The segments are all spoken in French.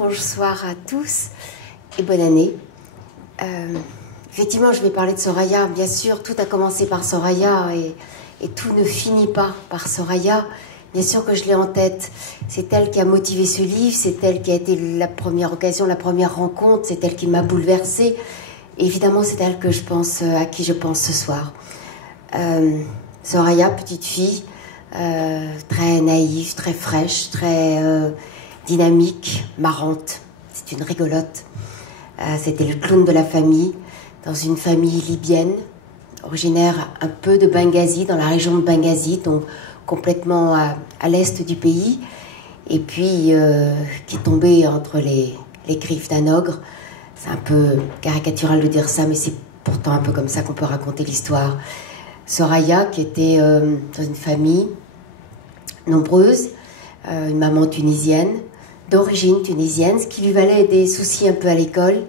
bonsoir à tous et bonne année. Effectivement, je vais parler de Soraya. Bien sûr, tout a commencé par Soraya et tout ne finit pas par Soraya. Bien sûr que je l'ai en tête. C'est elle qui a motivé ce livre, c'est elle qui a été la première occasion, la première rencontre, c'est elle qui m'a bouleversée. Et évidemment, c'est elle que je pense, à qui je pense ce soir. Soraya, petite fille, très naïve, très fraîche, très dynamique, marrante. C'est une rigolote. C'était le clown de la famille, dans une famille libyenne, originaire un peu de Benghazi, dans la région de Benghazi, donc complètement à l'est du pays, et puis qui est tombée entre les griffes d'un ogre. C'est un peu caricatural de dire ça, mais c'est pourtant un peu comme ça qu'on peut raconter l'histoire. Soraya, qui était dans une famille nombreuse, une maman tunisienne, d'origine tunisienne, ce qui lui valait des soucis un peu à l'école,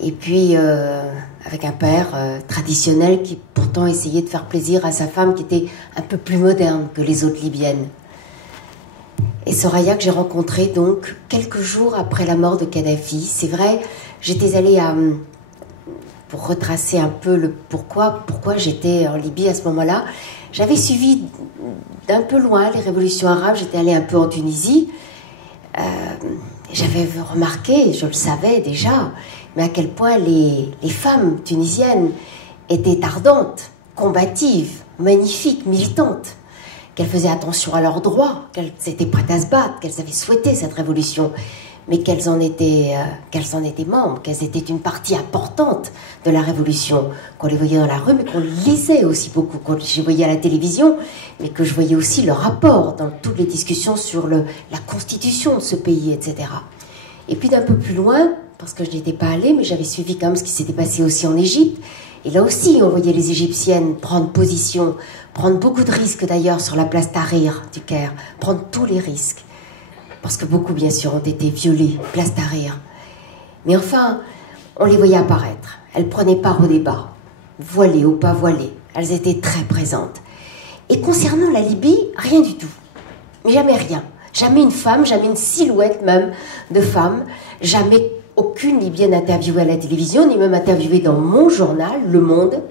et puis avec un père traditionnel qui pourtant essayait de faire plaisir à sa femme qui était un peu plus moderne que les autres libyennes. Et Soraya que j'ai rencontrée donc quelques jours après la mort de Kadhafi. C'est vrai, j'étais allée pour retracer un peu le pourquoi j'étais en Libye à ce moment-là. J'avais suivi d'un peu loin les révolutions arabes, j'étais allée un peu en Tunisie. J'avais remarqué, je le savais déjà, mais à quel point les femmes tunisiennes étaient ardentes, combatives, magnifiques, militantes, qu'elles faisaient attention à leurs droits, qu'elles étaient prêtes à se battre, qu'elles avaient souhaité cette révolution, mais qu'elles en étaient membres, qu'elles étaient une partie importante de la révolution, qu'on les voyait dans la rue, mais qu'on lisait aussi beaucoup, qu'on les voyait à la télévision, mais que je voyais aussi leur rapport dans toutes les discussions sur la constitution de ce pays, etc. Et puis d'un peu plus loin, parce que je n'y étais pas allée, mais j'avais suivi quand même ce qui s'était passé aussi en Égypte, et là aussi on voyait les Égyptiennes prendre position, prendre beaucoup de risques d'ailleurs sur la place Tahrir du Caire, prendre tous les risques. Parce que beaucoup, bien sûr, ont été violées, place Tahrir. Mais enfin, on les voyait apparaître. Elles prenaient part au débat, voilées ou pas voilées. Elles étaient très présentes. Et concernant la Libye, rien du tout. Mais jamais rien. Jamais une femme, jamais une silhouette même de femme. Jamais aucune Libyenne interviewée à la télévision, ni même interviewée dans mon journal, Le Monde.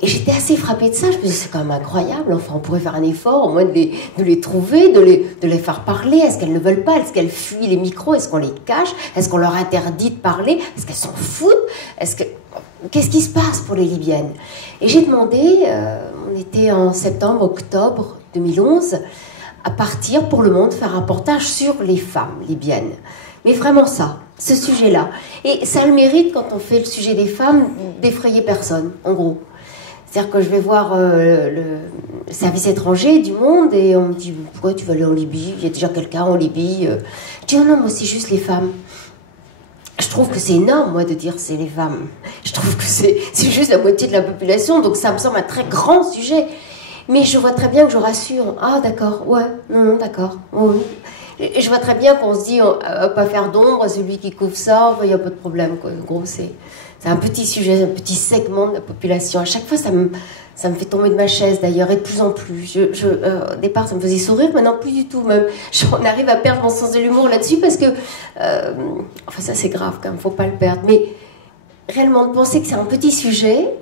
Et j'étais assez frappée de ça, je me disais c'est quand même incroyable, enfin on pourrait faire un effort au moins de les trouver, de les faire parler, est-ce qu'elles ne veulent pas, est-ce qu'elles fuient les micros, est-ce qu'on les cache, est-ce qu'on leur interdit de parler, est-ce qu'elles s'en foutent, qu'est-ce qui se passe pour les Libyennes? Et j'ai demandé, on était en septembre, octobre 2011, à partir pour Le Monde faire un reportage sur les femmes libyennes. Mais vraiment ça, ce sujet-là. Et ça a le mérite, quand on fait le sujet des femmes, d'effrayer personne, en gros. C'est-à-dire que je vais voir le service étranger du Monde et on me dit « Pourquoi tu vas aller en Libye? Il y a déjà quelqu'un en Libye. » Je dis « Non, moi c'est juste les femmes. » Je trouve que c'est énorme, moi, de dire c'est les femmes. Je trouve que c'est juste la moitié de la population, donc ça me semble un très grand sujet. Mais je vois très bien que je rassure. « Ah d'accord, ouais, non, d'accord. Oui. » Et je vois très bien qu'on se dit « Pas faire d'ombre à celui qui couvre ça, il n'y a pas de problème. » quoi. En gros, c'est un petit sujet, un petit segment de la population. À chaque fois, ça me fait tomber de ma chaise, d'ailleurs, et de plus en plus. Au départ, ça me faisait sourire, maintenant, plus du tout, même. On arrive à perdre mon sens de l'humour là-dessus, parce que... enfin, ça, c'est grave, quand même, faut pas le perdre. Mais réellement, de penser que c'est un petit sujet,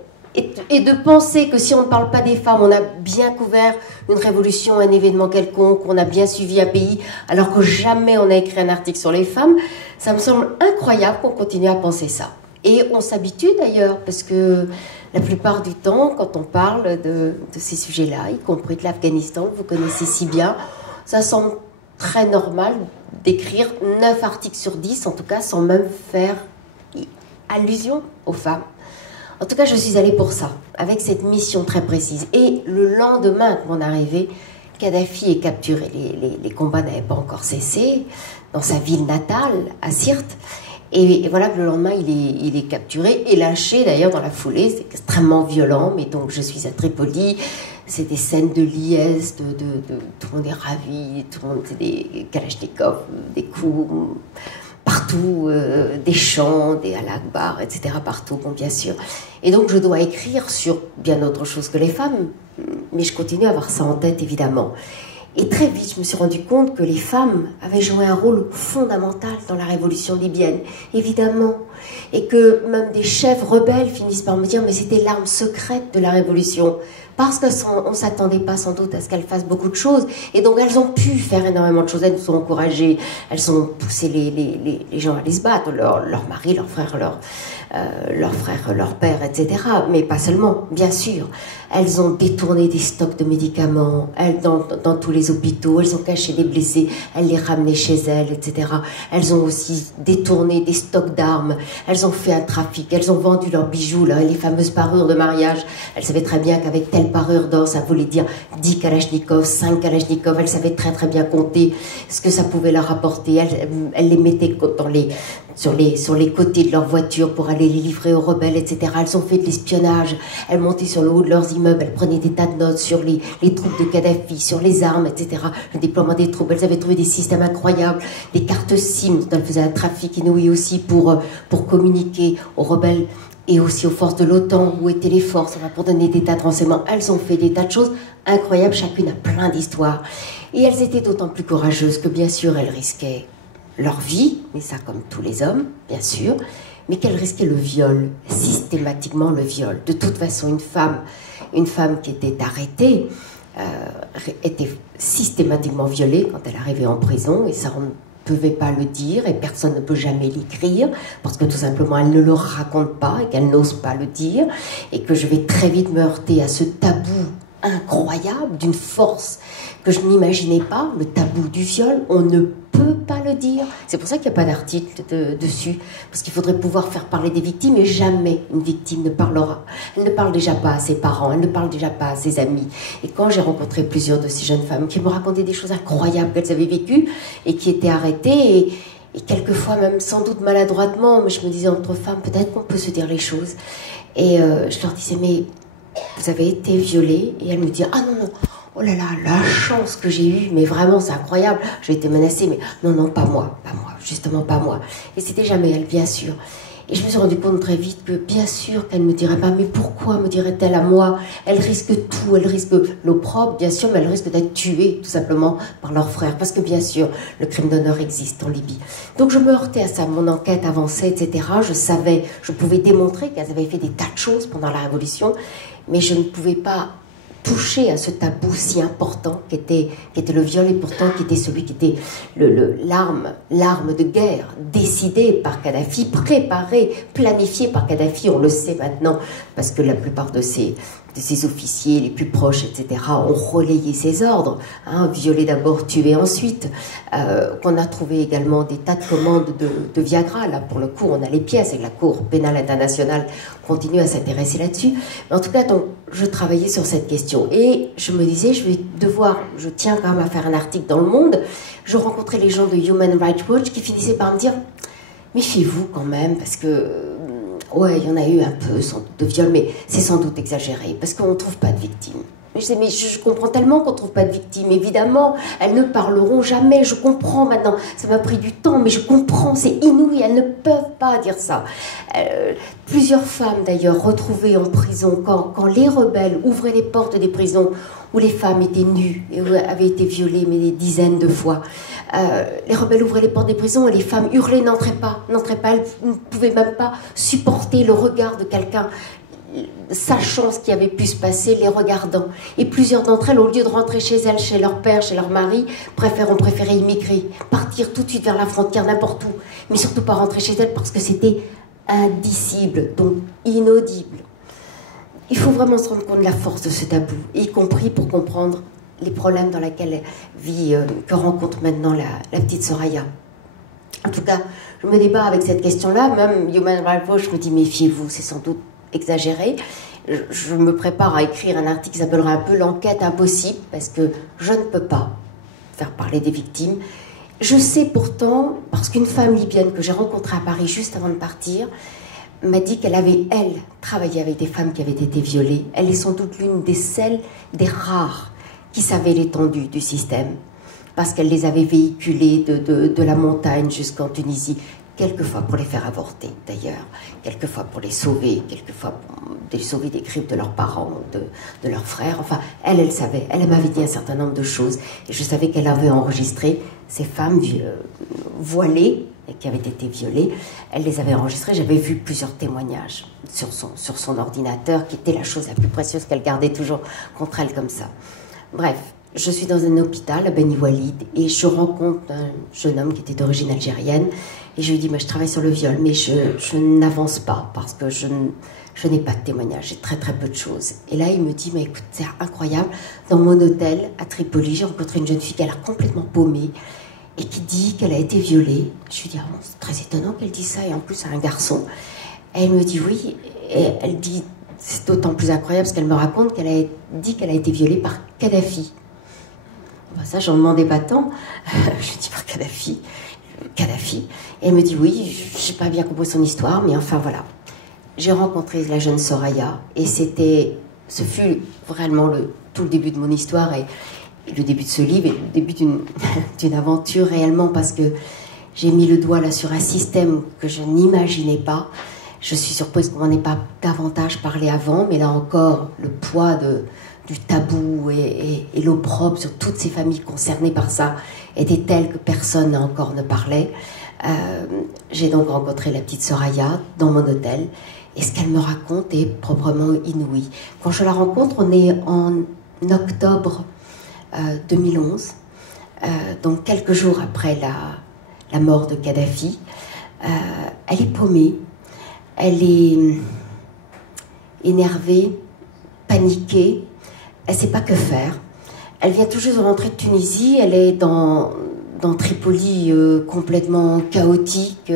et de penser que si on ne parle pas des femmes, on a bien couvert une révolution, un événement quelconque, on a bien suivi un pays, alors que jamais on a écrit un article sur les femmes, ça me semble incroyable qu'on continue à penser ça. Et on s'habitue d'ailleurs, parce que la plupart du temps, quand on parle de ces sujets-là, y compris de l'Afghanistan, que vous connaissez si bien, ça semble très normal d'écrire 9 articles sur 10, en tout cas, sans même faire allusion aux femmes. En tout cas, je suis allée pour ça, avec cette mission très précise. Et le lendemain de mon arrivée, Kadhafi est capturé. Les combats n'avaient pas encore cessé dans sa ville natale, à Sirte. Et voilà que le lendemain, il est capturé et lâché d'ailleurs dans la foulée. C'est extrêmement violent, mais donc je suis à Tripoli. C'est des scènes de liesse, tout le monde est ravi, tout le monde, c'est des kalachnikovs, des coups partout, des chants, des al-akbar, etc. partout, bon, bien sûr. Et donc je dois écrire sur bien autre chose que les femmes, mais je continue à avoir ça en tête, évidemment. Et très vite, je me suis rendu compte que les femmes avaient joué un rôle fondamental dans la révolution libyenne, évidemment. Et que même des chefs rebelles finissent par me dire, mais c'était l'arme secrète de la révolution. Parce qu'on ne s'attendait pas sans doute à ce qu'elles fassent beaucoup de choses. Et donc elles ont pu faire énormément de choses. Elles nous ont encouragées, elles ont poussé les gens à aller se battre, leur mari, leur frère, leur père, etc. Mais pas seulement, bien sûr. Elles ont détourné des stocks de médicaments, dans tous les hôpitaux, elles ont caché des blessés, elles les ramenaient chez elles, etc. Elles ont aussi détourné des stocks d'armes, elles ont fait un trafic, elles ont vendu leurs bijoux, là, les fameuses parures de mariage. Elles savaient très bien qu'avec telle parure d'or, ça voulait dire 10 kalachnikovs, 5 kalachnikovs. Elles savaient très très bien compter ce que ça pouvait leur apporter. Elles les mettaient sur les côtés de leur voiture pour aller les livrer aux rebelles, etc. Elles ont fait de l'espionnage, elles montaient sur le haut de leurs immeubles, elles prenaient des tas de notes sur les troupes de Kadhafi, sur les armes, etc. Le déploiement des troupes, elles avaient trouvé des systèmes incroyables, des cartes SIM dont elles faisaient un trafic inouï aussi pour communiquer aux rebelles et aussi aux forces de l'OTAN, où étaient les forces, pour donner des tas de renseignements. Elles ont fait des tas de choses incroyables, chacune a plein d'histoires. Et elles étaient d'autant plus courageuses que bien sûr elles risquaient leur vie, mais ça comme tous les hommes, bien sûr, mais qu'elles risquaient le viol, systématiquement le viol. De toute façon, une femme qui était arrêtée était systématiquement violée quand elle arrivait en prison, et ça on ne pouvait pas le dire, et personne ne peut jamais l'écrire, parce que tout simplement elle ne le raconte pas, et qu'elle n'ose pas le dire, et que je vais très vite me heurter à ce tabou incroyable, d'une force que je n'imaginais pas, le tabou du viol, on ne peut pas le dire. C'est pour ça qu'il n'y a pas d'article dessus, parce qu'il faudrait pouvoir faire parler des victimes, et jamais une victime ne parlera. Elle ne parle déjà pas à ses parents, elle ne parle déjà pas à ses amis. Et quand j'ai rencontré plusieurs de ces jeunes femmes qui me racontaient des choses incroyables qu'elles avaient vécues, et qui étaient arrêtées, et quelquefois même sans doute maladroitement, mais je me disais entre femmes, peut-être qu'on peut se dire les choses. Et je leur disais, mais vous avez été violée? Et elles me disaient, ah non, non, oh là là, la chance que j'ai eue, mais vraiment c'est incroyable, j'ai été menacée, mais non, pas moi, justement pas moi. Et c'était jamais elle, bien sûr. Et je me suis rendu compte très vite que bien sûr qu'elle ne me dirait pas, mais pourquoi me dirait-elle à moi? Elle risque tout, elle risque l'opprobre, bien sûr, mais elle risque d'être tuée tout simplement par leurs frères, parce que bien sûr, le crime d'honneur existe en Libye. Donc je me heurtais à ça, mon enquête avançait, etc. Je pouvais démontrer qu'elles avaient fait des tas de choses pendant la Révolution, mais je ne pouvais pas toucher à ce tabou si important qu'était le viol, et pourtant qui était celui qui était l'arme de guerre décidée par Kadhafi, préparée, planifiée par Kadhafi, on le sait maintenant, parce que la plupart de ses officiers les plus proches, etc., ont relayé ses ordres, hein, violer d'abord, tuer ensuite, qu'on a trouvé également des tas de commandes de Viagra, là pour le coup on a les pièces, et la Cour pénale internationale continue à s'intéresser là-dessus. Mais en tout cas, donc, je travaillais sur cette question, et je me disais, je tiens quand même à faire un article dans Le Monde. Je rencontrais les gens de Human Rights Watch qui finissaient par me dire, méfiez-vous quand même, parce que ouais, il y en a eu un peu de viol, mais c'est sans doute exagéré, parce qu'on ne trouve pas de victimes. Mais je disais, mais je comprends tellement qu'on ne trouve pas de victimes, évidemment, elles ne parleront jamais, je comprends maintenant, ça m'a pris du temps, mais je comprends, c'est inouï, elles ne peuvent pas dire ça. Plusieurs femmes d'ailleurs retrouvées en prison, quand les rebelles ouvraient les portes des prisons, où les femmes étaient nues et avaient été violées, mais des dizaines de fois. Les rebelles ouvraient les portes des prisons et les femmes hurlaient, n'entrez pas, elles ne pouvaient même pas supporter le regard de quelqu'un, sachant ce qui avait pu se passer, les regardant. Et plusieurs d'entre elles, au lieu de rentrer chez elles, chez leur père, chez leur mari, ont préféré immigrer, partir tout de suite vers la frontière, n'importe où, mais surtout pas rentrer chez elles parce que c'était indicible, donc inaudible. Il faut vraiment se rendre compte de la force de ce tabou, y compris pour comprendre les problèmes dans lesquels que rencontre maintenant la petite Soraya. En tout cas, je me débat avec cette question-là. Même Human Rights Watch me dit, méfiez-vous, c'est sans doute exagéré. Je me prépare à écrire un article qui s'appellera un peu l'enquête impossible, parce que je ne peux pas faire parler des victimes. Je sais pourtant, parce qu'une femme libyenne que j'ai rencontrée à Paris juste avant de partir, m'a dit qu'elle avait, elle, travaillé avec des femmes qui avaient été violées. Elle est sans doute l'une des rares qui savaient l'étendue du système, parce qu'elle les avait véhiculées de la montagne jusqu'en Tunisie. quelquefois pour les faire avorter d'ailleurs, quelquefois pour les sauver, quelquefois pour les sauver des griffes de leurs parents, de leurs frères. Enfin, elle savait, elle m'avait dit un certain nombre de choses et je savais qu'elle avait enregistré ces femmes voilées et qui avaient été violées. Elle les avait enregistrées, j'avais vu plusieurs témoignages sur son ordinateur, qui était la chose la plus précieuse qu'elle gardait toujours contre elle comme ça. Bref, je suis dans un hôpital à Beni Walid et je rencontre un jeune homme qui était d'origine algérienne et je lui dis, je travaille sur le viol, mais je n'avance pas parce que je n'ai pas de témoignage, j'ai très très peu de choses. Et là, il me dit, écoute, c'est incroyable, dans mon hôtel à Tripoli, j'ai rencontré une jeune fille qui a l'air complètement paumée et qui dit qu'elle a été violée. Je lui dis, bon, c'est très étonnant qu'elle dise ça, et en plus à un garçon. Et elle me dit oui, et elle dit, c'est d'autant plus incroyable parce qu'elle me raconte qu'elle a dit qu'elle a été violée par Kadhafi. Ça, j'en demandais pas tant. Je lui dis, par Kadhafi. Et elle me dit, oui, je n'ai pas bien compris son histoire, mais enfin voilà. J'ai rencontré la jeune Soraya, et ce fut vraiment tout le début de mon histoire, et le début de ce livre, et le début d'une aventure réellement, parce que j'ai mis le doigt là sur un système que je n'imaginais pas. Je suis surprise qu'on n'en ait pas davantage parlé avant, mais là encore, le poids du tabou et l'opprobre sur toutes ces familles concernées par ça était tel que personne encore ne parlait. J'ai donc rencontré la petite Soraya dans mon hôtel, et ce qu'elle me raconte est proprement inouï. Quand je la rencontre, on est en octobre 2011, donc quelques jours après la mort de Kadhafi. Elle est paumée, elle est énervée, paniquée, elle ne sait pas que faire. Elle vient tout juste de rentrer de Tunisie, elle est dans Tripoli complètement chaotique,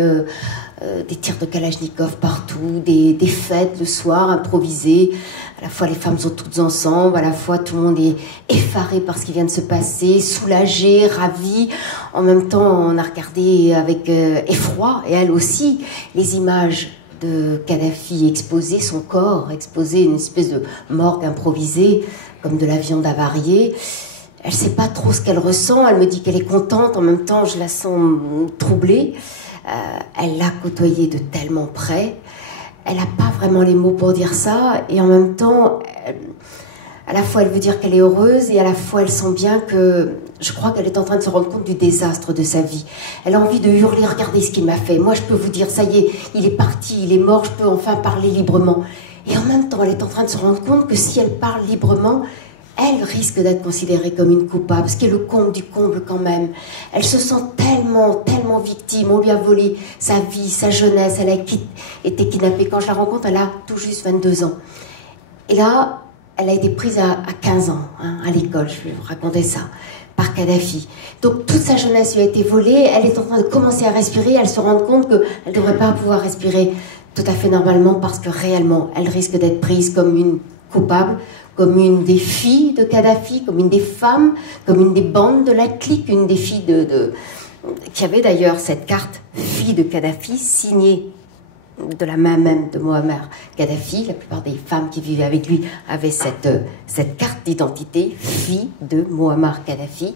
des tirs de Kalachnikov partout, des fêtes le soir improvisées. À la fois les femmes sont toutes ensemble, à la fois tout le monde est effaré par ce qui vient de se passer, soulagé, ravi. En même temps, on a regardé avec effroi, et elle aussi, les images de Kadhafi exposées, son corps exposé, une espèce de morgue improvisée, comme de la viande avariée. Elle ne sait pas trop ce qu'elle ressent, elle me dit qu'elle est contente, en même temps je la sens troublée. Elle l'a côtoyé de tellement près, elle n'a pas vraiment les mots pour dire ça, et en même temps, à la fois elle veut dire qu'elle est heureuse, et à la fois elle sent bien que, je crois qu'elle est en train de se rendre compte du désastre de sa vie. Elle a envie de hurler, regardez ce qu'il m'a fait, moi je peux vous dire, ça y est, il est parti, il est mort, je peux enfin parler librement. Et en même temps, elle est en train de se rendre compte que si elle parle librement, elle risque d'être considérée comme une coupable, ce qui est le comble du comble quand même. Elle se sent tellement victime. On lui a volé sa vie, sa jeunesse, elle a été kidnappée. Quand je la rencontre, elle a tout juste 22 ans. Et là, elle a été prise à 15 ans, à l'école, je vais vous raconter ça, par Kadhafi. Donc toute sa jeunesse lui a été volée, elle est en train de commencer à respirer, elle se rend compte qu'elle ne devrait pas pouvoir respirer tout à fait normalement, parce que réellement, elle risque d'être prise comme une coupable, comme une des filles de Kadhafi, comme une des femmes, comme une des bandes de la clique, une des filles qui avait d'ailleurs cette carte fille de Kadhafi signée de la main même de Muammar Kadhafi. La plupart des femmes qui vivaient avec lui avaient cette carte d'identité fille de Muammar Kadhafi.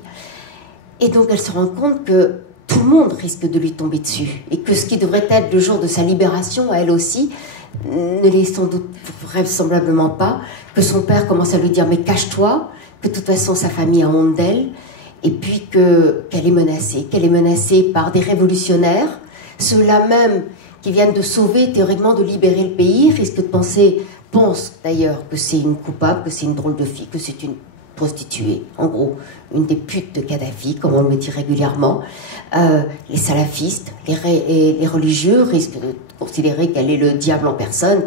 Et donc elle se rend compte que tout le monde risque de lui tomber dessus, et que ce qui devrait être le jour de sa libération, elle aussi, ne l'est sans doute vraisemblablement pas, que son père commence à lui dire mais cache-toi, que de toute façon sa famille a honte d'elle, et puis qu'elle est menacée par des révolutionnaires, ceux-là même qui viennent de sauver, théoriquement de libérer le pays, risquent de pensent d'ailleurs que c'est une coupable, que c'est une drôle de fille, que c'est une prostituée, en gros, une des putes de Kadhafi, comme on le dit régulièrement. Les salafistes, les religieux risquent de considérer qu'elle est le diable en personne,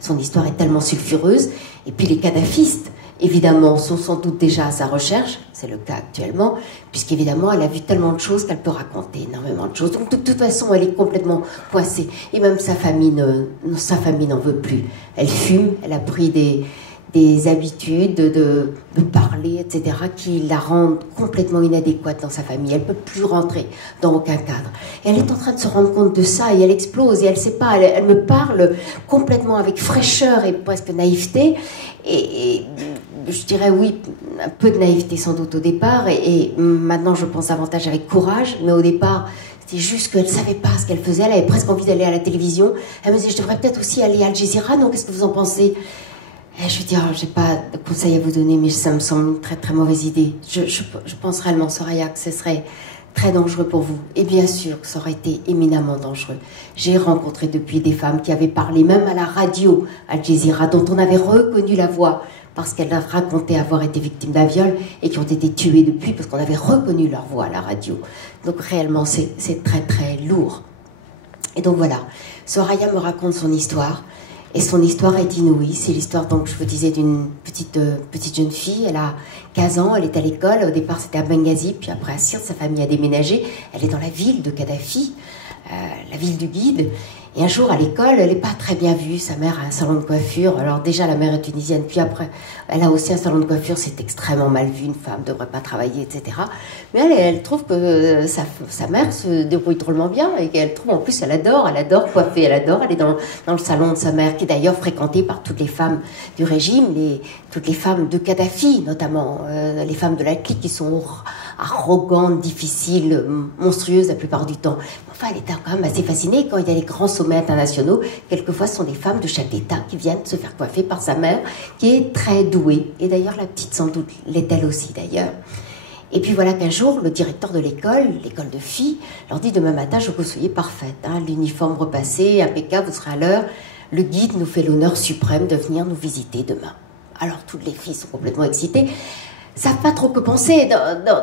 son histoire est tellement sulfureuse. Et puis les kadhafistes, évidemment, sont sans doute déjà à sa recherche, c'est le cas actuellement, puisqu'évidemment, elle a vu tellement de choses qu'elle peut raconter énormément de choses. Donc de toute façon, elle est complètement coincée. Et même sa famille n'en veut plus. Elle fume, elle a pris des habitudes de parler, etc., qui la rendent complètement inadéquate dans sa famille. Elle ne peut plus rentrer dans aucun cadre. Et elle est en train de se rendre compte de ça, et elle explose, et elle ne sait pas, elle me parle complètement avec fraîcheur et presque naïveté, et je dirais oui, un peu de naïveté sans doute au départ, et maintenant je pense davantage avec courage, mais au départ, c'était juste qu'elle ne savait pas ce qu'elle faisait, elle avait presque envie d'aller à la télévision. Elle me disait, je devrais peut-être aussi aller à Al Jazeera, non, qu'est-ce que vous en pensez? Et je lui dis, je n'ai pas de conseils à vous donner, mais ça me semble une très très mauvaise idée. Je pense réellement, Soraya, que ce serait très dangereux pour vous. Et bien sûr que ça aurait été éminemment dangereux. J'ai rencontré depuis des femmes qui avaient parlé, même à la radio, à Al Jazeera, dont on avait reconnu la voix, parce qu'elles racontaient avoir été victimes d'un viol et qui ont été tuées depuis parce qu'on avait reconnu leur voix à la radio. Donc réellement, c'est très très lourd. Et donc voilà, Soraya me raconte son histoire. Et son histoire est inouïe. C'est l'histoire, donc, je vous disais, d'une petite jeune fille. Elle a 15 ans, elle est à l'école. Au départ, c'était à Benghazi, puis après à Sirte, sa famille a déménagé. Elle est dans la ville de Kadhafi, la ville du guide. Et un jour, à l'école, elle n'est pas très bien vue. Sa mère a un salon de coiffure. Alors déjà, la mère est tunisienne, puis après, elle a aussi un salon de coiffure. C'est extrêmement mal vu. Une femme ne devrait pas travailler, etc. Mais elle trouve que sa mère se débrouille drôlement bien et qu'elle trouve, en plus, elle adore coiffer, elle adore aller dans le salon de sa mère, qui est d'ailleurs fréquenté par toutes les femmes du régime, toutes les femmes de Kadhafi, notamment, les femmes de la clique qui sont arrogantes, difficiles, monstrueuses la plupart du temps. Enfin, elle était quand même assez fascinée quand il y a les grands sommets internationaux. Quelquefois, ce sont des femmes de chaque État qui viennent se faire coiffer par sa mère, qui est très douée. Et d'ailleurs, la petite, sans doute, l'est-elle aussi, d'ailleurs. Et puis voilà qu'un jour, le directeur de l'école de filles, leur dit demain matin, je veux que vous soyez parfaite, hein, l'uniforme repassé, impeccable, vous serez à l'heure. Le guide nous fait l'honneur suprême de venir nous visiter demain. Alors, toutes les filles sont complètement excitées. Savent pas trop que penser.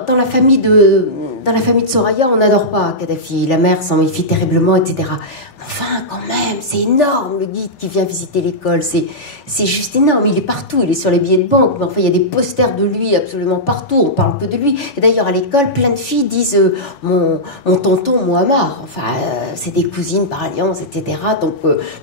Dans la famille de Soraya, on n'adore pas Kadhafi. La mère s'en méfie terriblement, etc. Enfin, quand même, c'est énorme, le guide qui vient visiter l'école. C'est juste énorme. Il est partout. Il est sur les billets de banque. Mais enfin, il y a des posters de lui absolument partout. On parle que de lui. Et d'ailleurs, à l'école, plein de filles disent mon tonton Mouammar. Enfin, c'est des cousines par alliance, etc. Donc,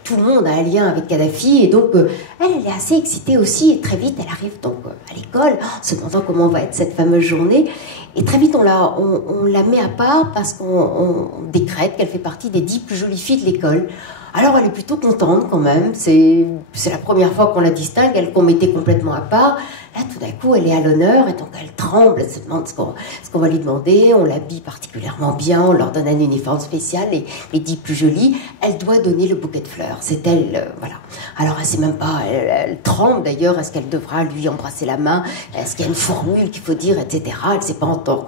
tout le monde a un lien avec Kadhafi. Et donc, elle est assez excitée aussi. Et très vite, elle arrive donc à l'école, se demandant comment va être cette fameuse journée. Et très vite, on la met à part parce qu'on décrète qu'elle fait partie des 10 plus jolies filles de l'école. Alors, elle est plutôt contente quand même. C'est la première fois qu'on la distingue, elle qu'on mettait complètement à part. Là, tout d'un coup, elle est à l'honneur et donc elle tremble, elle se demande ce qu'on va lui demander. On l'habille particulièrement bien, on leur donne un uniforme spécial, les 10 plus jolies. Elle doit donner le bouquet de fleurs. C'est elle, voilà. Alors, elle sait même pas, elle tremble d'ailleurs. Est-ce qu'elle devra lui embrasser la main? Est-ce qu'il y a une formule qu'il faut dire, etc. Elle ne sait pas encore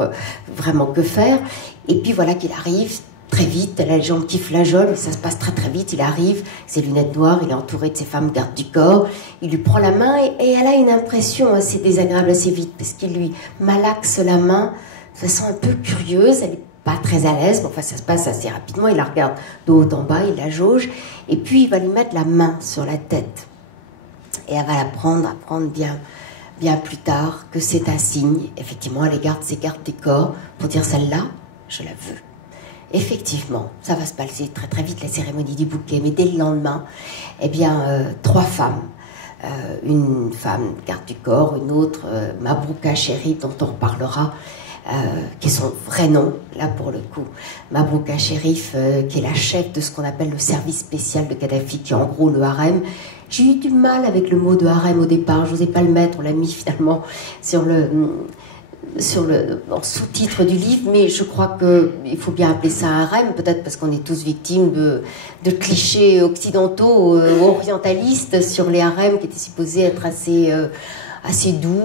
vraiment que faire. Et puis voilà qu'il arrive. Très vite, elle a les jambes qui flageolent, ça se passe très très vite, il arrive, ses lunettes noires, il est entouré de ses femmes gardes du corps, il lui prend la main et elle a une impression assez désagréable assez vite, parce qu'il lui malaxe la main de façon un peu curieuse, elle n'est pas très à l'aise, mais enfin ça se passe assez rapidement, il la regarde de haut en bas, il la jauge, et puis il va lui mettre la main sur la tête, et elle va apprendre bien plus tard que c'est un signe, effectivement elle garde ses gardes du corps, pour dire celle-là, je la veux. Effectivement, ça va se passer très très vite, la cérémonie du bouquet, mais dès le lendemain, eh bien, 3 femmes, une femme garde du corps, une autre, Mabrouka Sherif, dont on reparlera, qui est son vrai nom, là pour le coup, Mabrouka Sherif, qui est la chef de ce qu'on appelle le service spécial de Kadhafi, qui est en gros le harem. J'ai eu du mal avec le mot de harem au départ, je n'osais pas le mettre, on l'a mis finalement en sous-titre du livre, mais je crois qu'il faut bien appeler ça un harem, peut-être parce qu'on est tous victimes de clichés occidentaux ou orientalistes sur les harems qui étaient supposés être assez doux,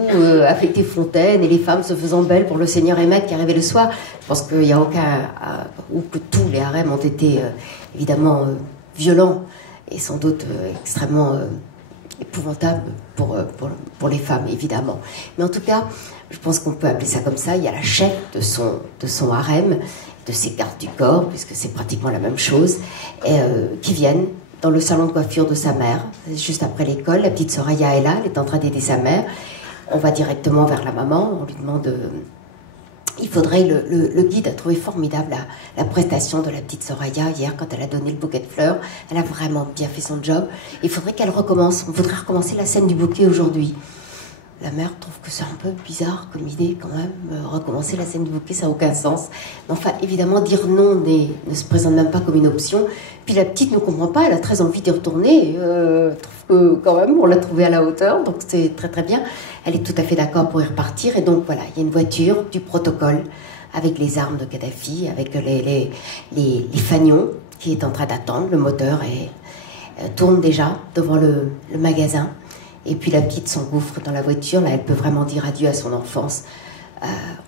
avec des fontaines et les femmes se faisant belles pour le Seigneur et Maître qui arrivait le soir. Je pense qu'il n'y a aucun, ou que tous les harems ont été évidemment violents et sans doute extrêmement épouvantables pour les femmes, évidemment. Mais en tout cas, je pense qu'on peut appeler ça comme ça. Il y a la chef de son harem, de ses gardes du corps, puisque c'est pratiquement la même chose, qui viennent dans le salon de coiffure de sa mère, juste après l'école. La petite Soraya est là, elle est en train d'aider sa mère. On va directement vers la maman, on lui demande... Il faudrait, le guide a trouvé formidable la prestation de la petite Soraya hier quand elle a donné le bouquet de fleurs. Elle a vraiment bien fait son job. Il faudrait qu'elle recommence. On voudrait recommencer la scène du bouquet aujourd'hui. la mère trouve que c'est un peu bizarre comme idée quand même, recommencer la scène du bouquet, ça n'a aucun sens. Mais enfin, évidemment, dire non ne se présente même pas comme une option. Puis la petite ne comprend pas, elle a très envie d'y retourner, trouve que quand même, on l'a trouvée à la hauteur, donc c'est très très bien. Elle est tout à fait d'accord pour y repartir, et donc voilà, il y a une voiture du protocole avec les armes de Kadhafi, avec les fanions qui est en train d'attendre, le moteur tourne déjà devant le magasin. Et puis la petite s'engouffre dans la voiture, là elle peut vraiment dire adieu à son enfance.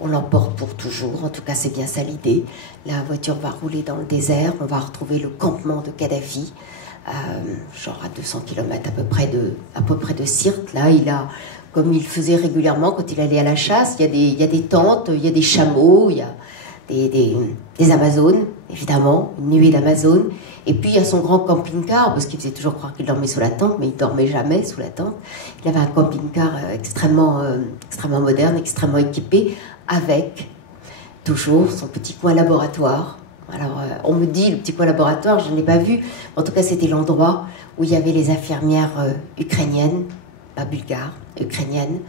On l'emporte pour toujours, en tout cas c'est bien ça l'idée. La voiture va rouler dans le désert, on va retrouver le campement de Kadhafi, genre à 200 km à peu près de Sirte. Là il a, comme il faisait régulièrement quand il allait à la chasse, il y a des tentes, il y a des chameaux, il y a des Amazones, évidemment, une nuée d'Amazones. Et puis il y a son grand camping-car, parce qu'il faisait toujours croire qu'il dormait sous la tente, mais il ne dormait jamais sous la tente. Il avait un camping-car extrêmement moderne, extrêmement équipé, avec toujours son petit coin laboratoire. Alors on me dit le petit coin laboratoire, je ne l'ai pas vu. En tout cas c'était l'endroit où il y avait les infirmières ukrainiennes, pas bulgares, ukrainiennes,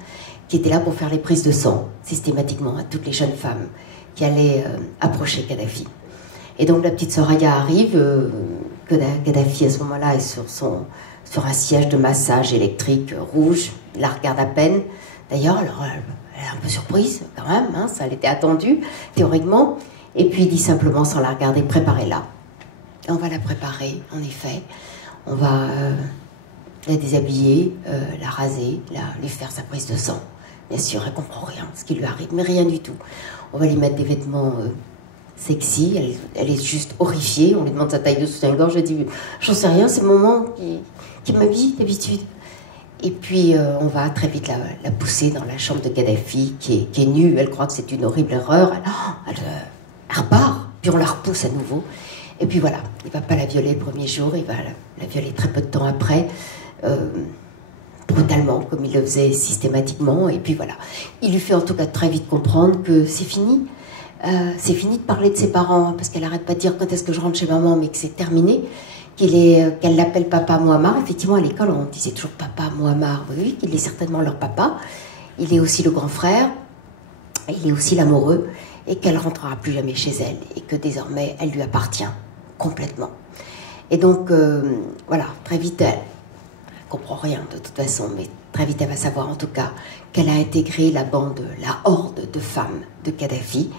qui étaient là pour faire les prises de sang, systématiquement, à toutes les jeunes femmes qui allaient approcher Kadhafi. Et donc la petite Soraya arrive, Kadhafi à ce moment-là est sur un siège de massage électrique rouge, il la regarde à peine. D'ailleurs, elle est un peu surprise quand même, hein, ça l'était attendu théoriquement. Et puis il dit simplement sans la regarder, préparez-la. Et on va la préparer, en effet. On va la déshabiller, la raser, lui faire sa prise de sang. Bien sûr, elle ne comprend rien, ce qui lui arrive, mais rien du tout. On va lui mettre des vêtements sexy, elle est juste horrifiée. On lui demande sa taille de soutien-gorge, elle dit j'en sais rien, c'est maman qui m'habille d'habitude. Et puis on va très vite la pousser dans la chambre de Kadhafi qui est nue, elle croit que c'est une horrible erreur, elle repart, puis on la repousse à nouveau. Et puis voilà, il ne va pas la violer le premier jour, il va la violer très peu de temps après, brutalement, comme il le faisait systématiquement. Et puis voilà, il lui fait en tout cas très vite comprendre que c'est fini. C'est fini de parler de ses parents, parce qu'elle n'arrête pas de dire quand est-ce que je rentre chez maman, mais que c'est terminé, qu'elle l'appelle papa Mouammar. Effectivement, à l'école, on disait toujours papa Mouammar. Oui, qu'il est certainement leur papa. Il est aussi le grand frère, il est aussi l'amoureux, et qu'elle ne rentrera plus jamais chez elle, et que désormais, elle lui appartient complètement. Et donc, voilà, très vite, elle ne comprend rien de toute façon, mais très vite, elle va savoir en tout cas qu'elle a intégré la horde de femmes de Kadhafi,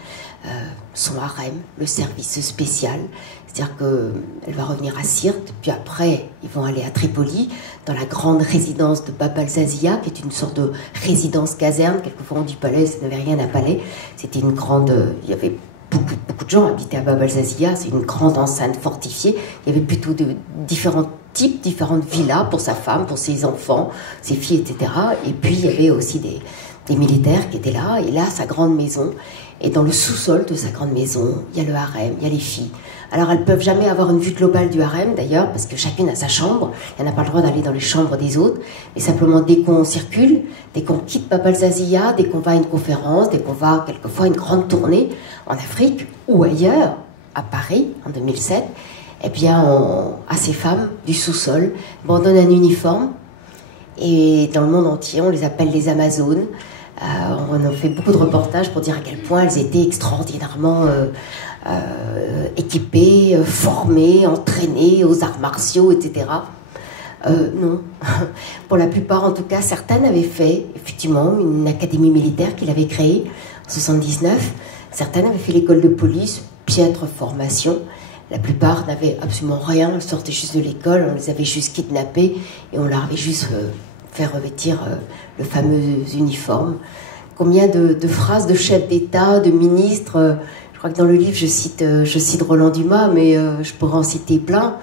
son harem, le service spécial. C'est-à-dire qu'elle va revenir à Sirte, puis après, ils vont aller à Tripoli, dans la grande résidence de Bab al-Zazia, qui est une sorte de résidence caserne. Quelquefois, on dit palais, ça n'avait rien à palais. C'était une grande... il y avait beaucoup de gens habitaient à Bab al-Zazia. C'est une grande enceinte fortifiée. Il y avait plutôt différents types, différentes villas pour sa femme, pour ses enfants, ses filles, etc. Et puis, il y avait aussi des militaires qui étaient là. Et là, sa grande maison. Et dans le sous-sol de sa grande maison, il y a le harem, il y a les filles. Alors, elles ne peuvent jamais avoir une vue globale du harem, d'ailleurs, parce que chacune a sa chambre. Elle n'a pas le droit d'aller dans les chambres des autres. Mais simplement, dès qu'on circule, dès qu'on quitte Bab al-Zazia, dès qu'on va à une conférence, dès qu'on va quelquefois à une grande tournée en Afrique ou ailleurs, à Paris, en 2007, eh bien, à ces femmes du sous-sol, on donne un uniforme. Et dans le monde entier, on les appelle les Amazones. On a fait beaucoup de reportages pour dire à quel point elles étaient extraordinairement équipées, formées, entraînées aux arts martiaux, etc. Non. Pour la plupart, en tout cas, certaines avaient fait, effectivement, une académie militaire qu'il avait créée en 1979. Certaines avaient fait l'école de police, piètre formation. La plupart n'avaient absolument rien, elles sortaient juste de l'école, on les avait juste kidnappées et on leur avait juste fait revêtir le fameux uniforme. Combien de phrases de chefs d'État, de ministres, je crois que dans le livre je cite Roland Dumas, mais je pourrais en citer plein,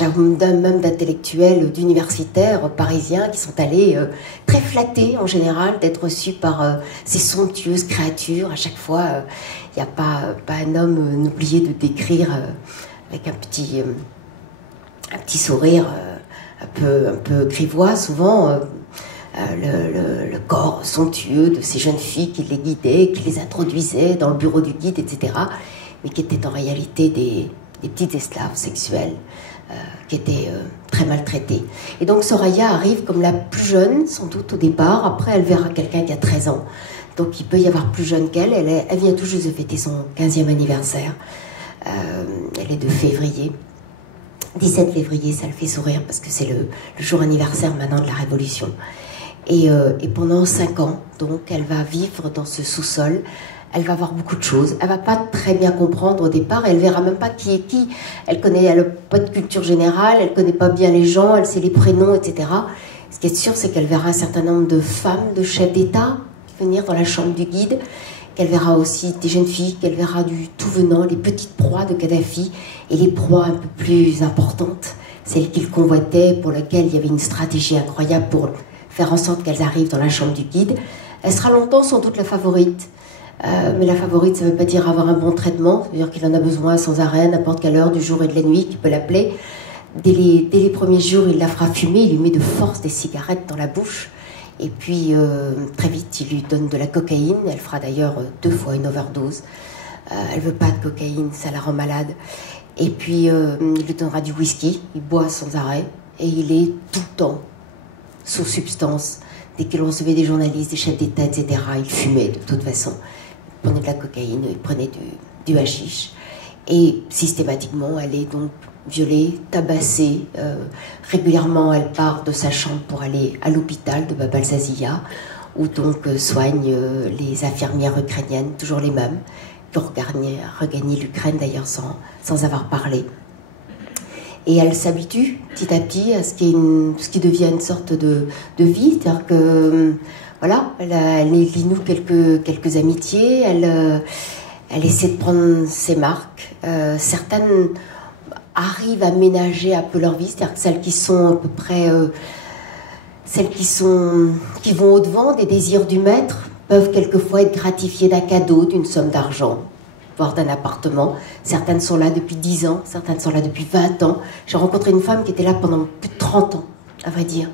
même d'intellectuels, d'universitaires parisiens qui sont allés très flattés en général d'être reçus par ces somptueuses créatures. À chaque fois, il n'y a pas un homme n'oublié de décrire avec un petit sourire un peu grivois souvent le corps somptueux de ces jeunes filles qui les guidaient, qui les introduisaient dans le bureau du guide, etc., mais qui étaient en réalité des petites esclaves sexuelles qui était très maltraitée. Et donc Soraya arrive comme la plus jeune, sans doute au départ. Après, elle verra quelqu'un qui a 13 ans. Donc il peut y avoir plus jeune qu'elle. Elle vient tout juste de fêter son 15e anniversaire. Elle est de février. 17 février, ça le fait sourire parce que c'est le jour anniversaire maintenant de la Révolution. Et pendant 5 ans, donc, elle va vivre dans ce sous-sol. Elle va voir beaucoup de choses. Elle va pas très bien comprendre au départ. Elle verra même pas qui est qui. Elle n'a pas de culture générale. Elle connaît pas bien les gens. Elle sait les prénoms, etc. Ce qui est sûr, c'est qu'elle verra un certain nombre de femmes, de chefs d'État venir dans la chambre du guide. Qu'elle verra aussi des jeunes filles. Qu'elle verra du tout venant, les petites proies de Kadhafi et les proies un peu plus importantes, celles qu'il convoitait, pour lesquelles il y avait une stratégie incroyable pour faire en sorte qu'elles arrivent dans la chambre du guide. Elle sera longtemps sans doute la favorite. Mais la favorite, ça ne veut pas dire avoir un bon traitement, c'est-à-dire qu'il en a besoin sans arrêt, à n'importe quelle heure du jour et de la nuit, qu'il peut l'appeler. Dès les premiers jours, il la fera fumer, il lui met de force des cigarettes dans la bouche, et puis très vite, il lui donne de la cocaïne. Elle fera d'ailleurs 2 fois une overdose. Elle veut pas de cocaïne, ça la rend malade. Et puis, il lui donnera du whisky, il boit sans arrêt, et il est tout le temps sous substance. Dès qu'il recevait des journalistes, des chefs d'État, etc., il fumait de toute façon. Il prenait de la cocaïne, il prenait du hashish. Et systématiquement, elle est donc violée, tabassée. Régulièrement, elle part de sa chambre pour aller à l'hôpital de Bab al-Zaziya, où donc soignent les infirmières ukrainiennes, toujours les mêmes, qui ont regagné l'Ukraine d'ailleurs sans avoir parlé. Et elle s'habitue petit à petit à ce qui devient une sorte de vie. C'est-à-dire que, voilà, elle lie-nous quelques amitiés, elle essaie de prendre ses marques. Certaines arrivent à ménager un peu leur vie, c'est-à-dire que celles qui sont à peu près... celles qui vont au-devant des désirs du maître peuvent quelquefois être gratifiées d'un cadeau, d'une somme d'argent, voire d'un appartement. Certaines sont là depuis 10 ans, certaines sont là depuis 20 ans. J'ai rencontré une femme qui était là pendant plus de 30 ans, à vrai dire.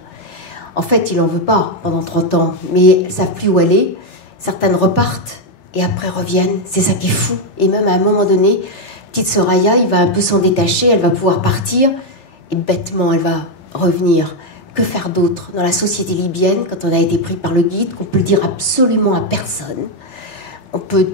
En fait, il n'en veut pas pendant 30 ans, mais elles ne savent plus où aller. Certaines repartent et après reviennent. C'est ça qui est fou. Et même à un moment donné, petite Soraya, il va un peu s'en détacher, elle va pouvoir partir et bêtement, elle va revenir. Que faire d'autre dans la société libyenne, quand on a été pris par le guide, qu'on peut le dire absolument à personne. On peut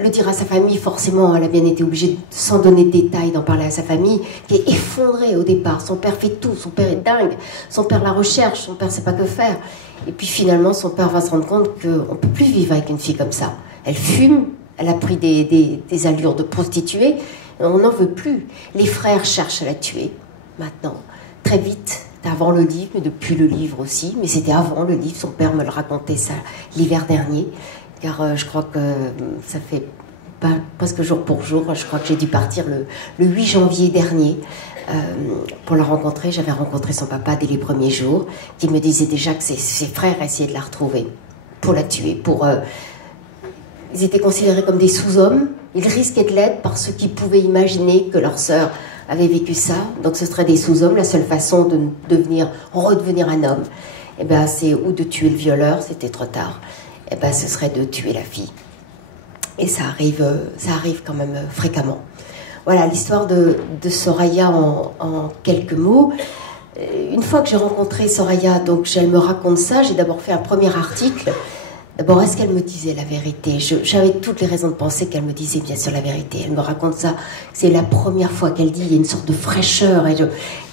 le dire à sa famille, forcément, elle a bien été obligée, sans donner de détails, d'en parler à sa famille, qui est effondrée au départ. Son père fait tout, son père est dingue, son père la recherche, son père ne sait pas que faire. Et puis finalement, son père va se rendre compte qu'on ne peut plus vivre avec une fille comme ça. Elle fume, elle a pris des allures de prostituée, on n'en veut plus. Les frères cherchent à la tuer, maintenant. Très vite, avant le livre, mais depuis le livre aussi, mais c'était avant le livre, son père me le racontait ça l'hiver dernier, car je crois que ça fait pas, presque jour pour jour, je crois que j'ai dû partir le 8 janvier dernier pour la rencontrer. J'avais rencontré son papa dès les premiers jours, qui me disait déjà que ses frères essayaient de la retrouver, pour la tuer, ils étaient considérés comme des sous-hommes, ils risquaient de l'être par ceux qui pouvaient imaginer que leur sœur avait vécu ça, donc ce serait des sous-hommes. La seule façon de redevenir un homme, eh ben, c'est ou de tuer le violeur, c'était trop tard, eh ben, ce serait de tuer la fille. Et ça arrive quand même fréquemment. Voilà l'histoire de Soraya en quelques mots. Une fois que j'ai rencontré Soraya, donc elle me raconte ça, j'ai d'abord fait un premier article. D'abord, est-ce qu'elle me disait la vérité? J'avais toutes les raisons de penser qu'elle me disait bien sûr la vérité. Elle me raconte ça. C'est la première fois qu'elle dit, il y a une sorte de fraîcheur et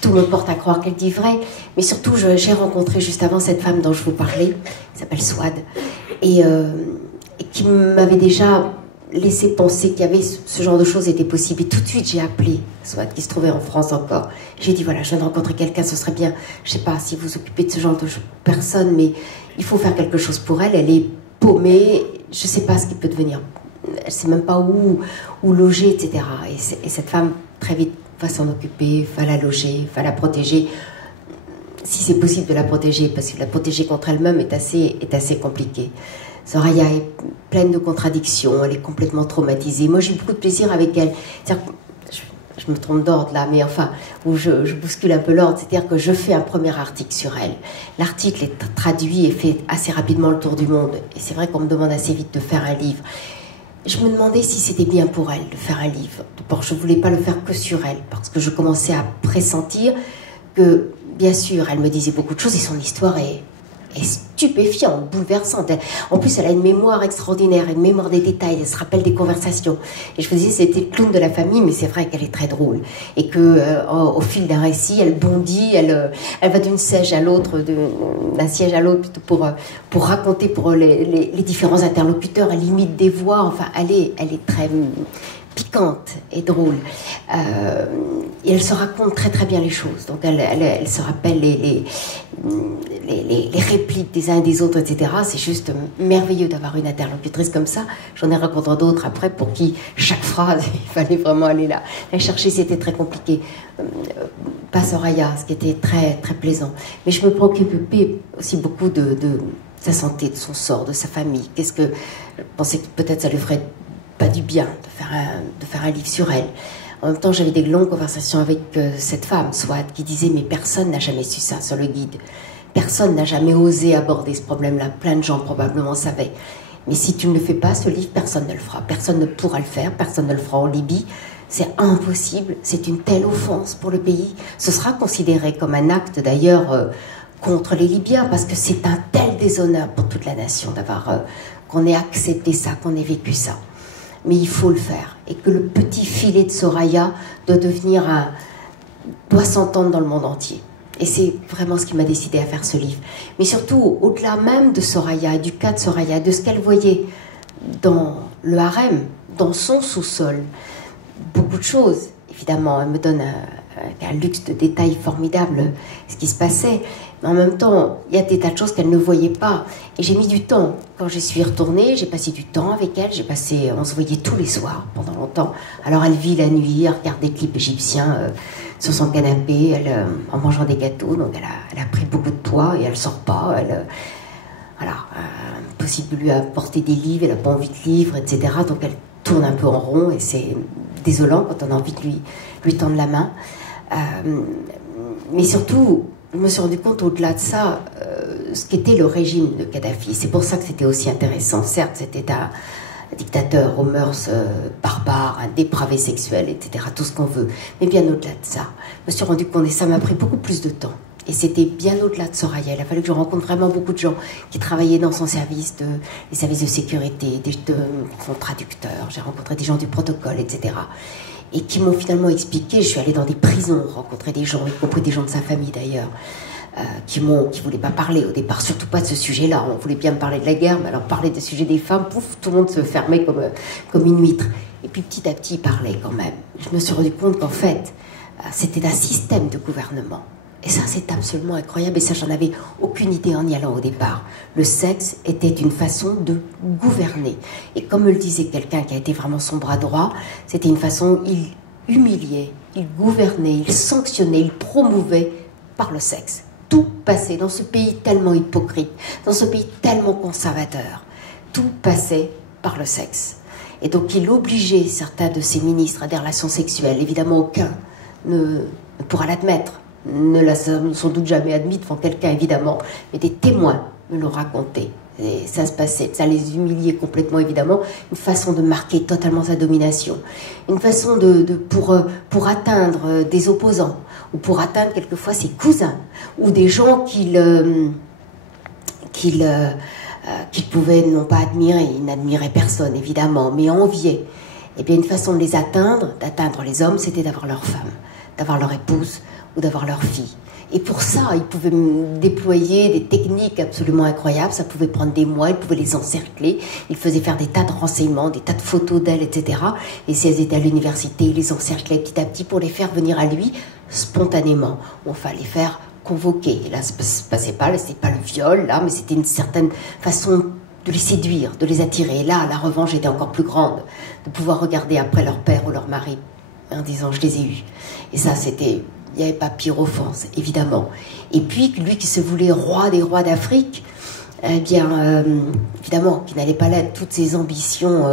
tout me porte à croire qu'elle dit vrai. Mais surtout, j'ai rencontré juste avant cette femme dont je vous parlais, qui s'appelle Swad, et qui m'avait déjà laissé penser qu'il y avait ce genre de choses était possible. Et tout de suite, j'ai appelé Swad, qui se trouvait en France encore. J'ai dit, voilà, je viens de rencontrer quelqu'un, ce serait bien, je sais pas si vous vous occupez de ce genre de personnes, mais il faut faire quelque chose pour elle. Elle est paumée, je ne sais pas ce qui peut devenir. Elle ne sait même pas où loger, etc. Et cette femme, très vite, va s'en occuper, va la loger, va la protéger. Si c'est possible de la protéger, parce que la protéger contre elle-même est assez compliqué. Soraya est pleine de contradictions, elle est complètement traumatisée. Moi, j'ai beaucoup de plaisir avec elle. Je me trompe d'ordre là, mais enfin, où je bouscule un peu l'ordre, c'est-à-dire que je fais un premier article sur elle. L'article est traduit et fait assez rapidement le tour du monde. Et c'est vrai qu'on me demande assez vite de faire un livre. je me demandais si c'était bien pour elle de faire un livre. D'abord, je ne voulais pas le faire que sur elle, parce que je commençais à pressentir que, bien sûr, elle me disait beaucoup de choses et son histoire est stupéfiante, bouleversante. En plus, elle a une mémoire extraordinaire, une mémoire des détails, elle se rappelle des conversations. Et je me disais, c'était le clown de la famille, mais c'est vrai qu'elle est très drôle. Et au fil d'un récit, elle bondit, elle va d'une siège à l'autre, d'un siège à l'autre, plutôt pour raconter pour les différents interlocuteurs. Elle imite des voix, enfin, elle est très piquante et drôle. Et elle se raconte très très bien les choses. Donc elle se rappelle les répliques des uns et des autres, etc. C'est juste merveilleux d'avoir une interlocutrice comme ça. J'en ai rencontré d'autres après pour qui chaque phrase, il fallait vraiment aller là. La chercher, c'était très compliqué. Pas Soraya, ce qui était très très plaisant. Mais je me préoccupais aussi beaucoup de sa santé, de son sort, de sa famille. Je pensais que peut-être ça lui ferait pas du bien de faire un livre sur elle. En même temps, j'avais des longues conversations avec cette femme, Swat, qui disait « Mais personne n'a jamais su ça sur le guide. Personne n'a jamais osé aborder ce problème-là. Plein de gens probablement savaient. Mais si tu ne le fais pas, ce livre, personne ne le fera. Personne ne pourra le faire. Personne ne le fera en Libye. C'est impossible. C'est une telle offense pour le pays. Ce sera considéré comme un acte, d'ailleurs, contre les Libyens, parce que c'est un tel déshonneur pour toute la nation d'avoir qu'on ait accepté ça, qu'on ait vécu ça. Mais il faut le faire. Et que le petit filet de Soraya doit s'entendre dans le monde entier. Et c'est vraiment ce qui m'a décidé à faire ce livre. Mais surtout, au-delà même de Soraya, du cas de Soraya, de ce qu'elle voyait dans le harem, dans son sous-sol, beaucoup de choses. Évidemment, elle me donne un luxe de détails formidable, ce qui se passait. Mais en même temps, il y a des tas de choses qu'elle ne voyait pas. Et j'ai mis du temps. Quand je suis retournée, j'ai passé du temps avec elle. On se voyait tous les soirs pendant longtemps. Alors elle vit la nuit, elle regarde des clips égyptiens sur son canapé, en mangeant des gâteaux. Donc elle a pris beaucoup de poids et elle sort pas. Impossible de lui apporter des livres, elle n'a pas envie de livres, etc. Donc elle tourne un peu en rond et c'est désolant quand on a envie de lui tendre la main. Mais surtout, je me suis rendu compte au-delà de ça, ce qu'était le régime de Kadhafi. C'est pour ça que c'était aussi intéressant. Certes, c'était un dictateur aux mœurs barbares, un dépravé sexuel, etc. Tout ce qu'on veut. Mais bien au-delà de ça, je me suis rendu compte, et ça m'a pris beaucoup plus de temps. Et c'était bien au-delà de Soraya. Il a fallu que je rencontre vraiment beaucoup de gens qui travaillaient dans son service, les services de sécurité, son traducteur. J'ai rencontré des gens du protocole, etc. Et qui m'ont finalement expliqué, je suis allée dans des prisons, rencontrer des gens, y compris des gens de sa famille d'ailleurs, qui voulaient pas parler au départ, surtout pas de ce sujet-là. On voulait bien me parler de la guerre, mais alors parler des sujets des femmes, pouf, tout le monde se fermait comme une huître. Et puis petit à petit, ils parlaient quand même. Je me suis rendu compte qu'en fait, c'était un système de gouvernement. Et ça, c'est absolument incroyable. Et ça, j'en avais aucune idée en y allant au départ. Le sexe était une façon de gouverner. Et comme me le disait quelqu'un qui a été vraiment son bras droit, c'était une façon, il humiliait, il gouvernait, il sanctionnait, il promouvait par le sexe. Tout passait dans ce pays tellement hypocrite, dans ce pays tellement conservateur. Tout passait par le sexe. Et donc, il obligeait certains de ses ministres à des relations sexuelles. Évidemment, aucun ne pourra l'admettre. Ne l'a sans doute jamais admis devant quelqu'un, évidemment, mais des témoins me l'ont raconté. Et ça se passait, ça les humiliait complètement, évidemment. Une façon de marquer totalement sa domination. Une façon pour atteindre des opposants, ou pour atteindre quelquefois ses cousins, ou des gens qu'il pouvait non pas admirer, il n'admirait personne, évidemment, mais enviait. Et bien, une façon de les atteindre, d'atteindre les hommes, c'était d'avoir leur femme, d'avoir leur épouse, ou d'avoir leur fille. Et pour ça, ils pouvaient déployer des techniques absolument incroyables. Ça pouvait prendre des mois, ils pouvaient les encercler. Ils faisaient faire des tas de renseignements, des tas de photos d'elles, etc. Et si elles étaient à l'université, ils les encerclaient petit à petit pour les faire venir à lui spontanément. Enfin, les faire convoquer. Et là, ça ne se passait pas, c'était pas le viol, là, mais c'était une certaine façon de les séduire, de les attirer. Et là, la revanche était encore plus grande, de pouvoir regarder après leur père ou leur mari en disant « je les ai eus ». Et ça, c'était... Il n'y avait pas pire offense, évidemment. Et puis, lui qui se voulait roi des rois d'Afrique, eh bien, évidemment, qui n'allait pas l'être. Toutes ses ambitions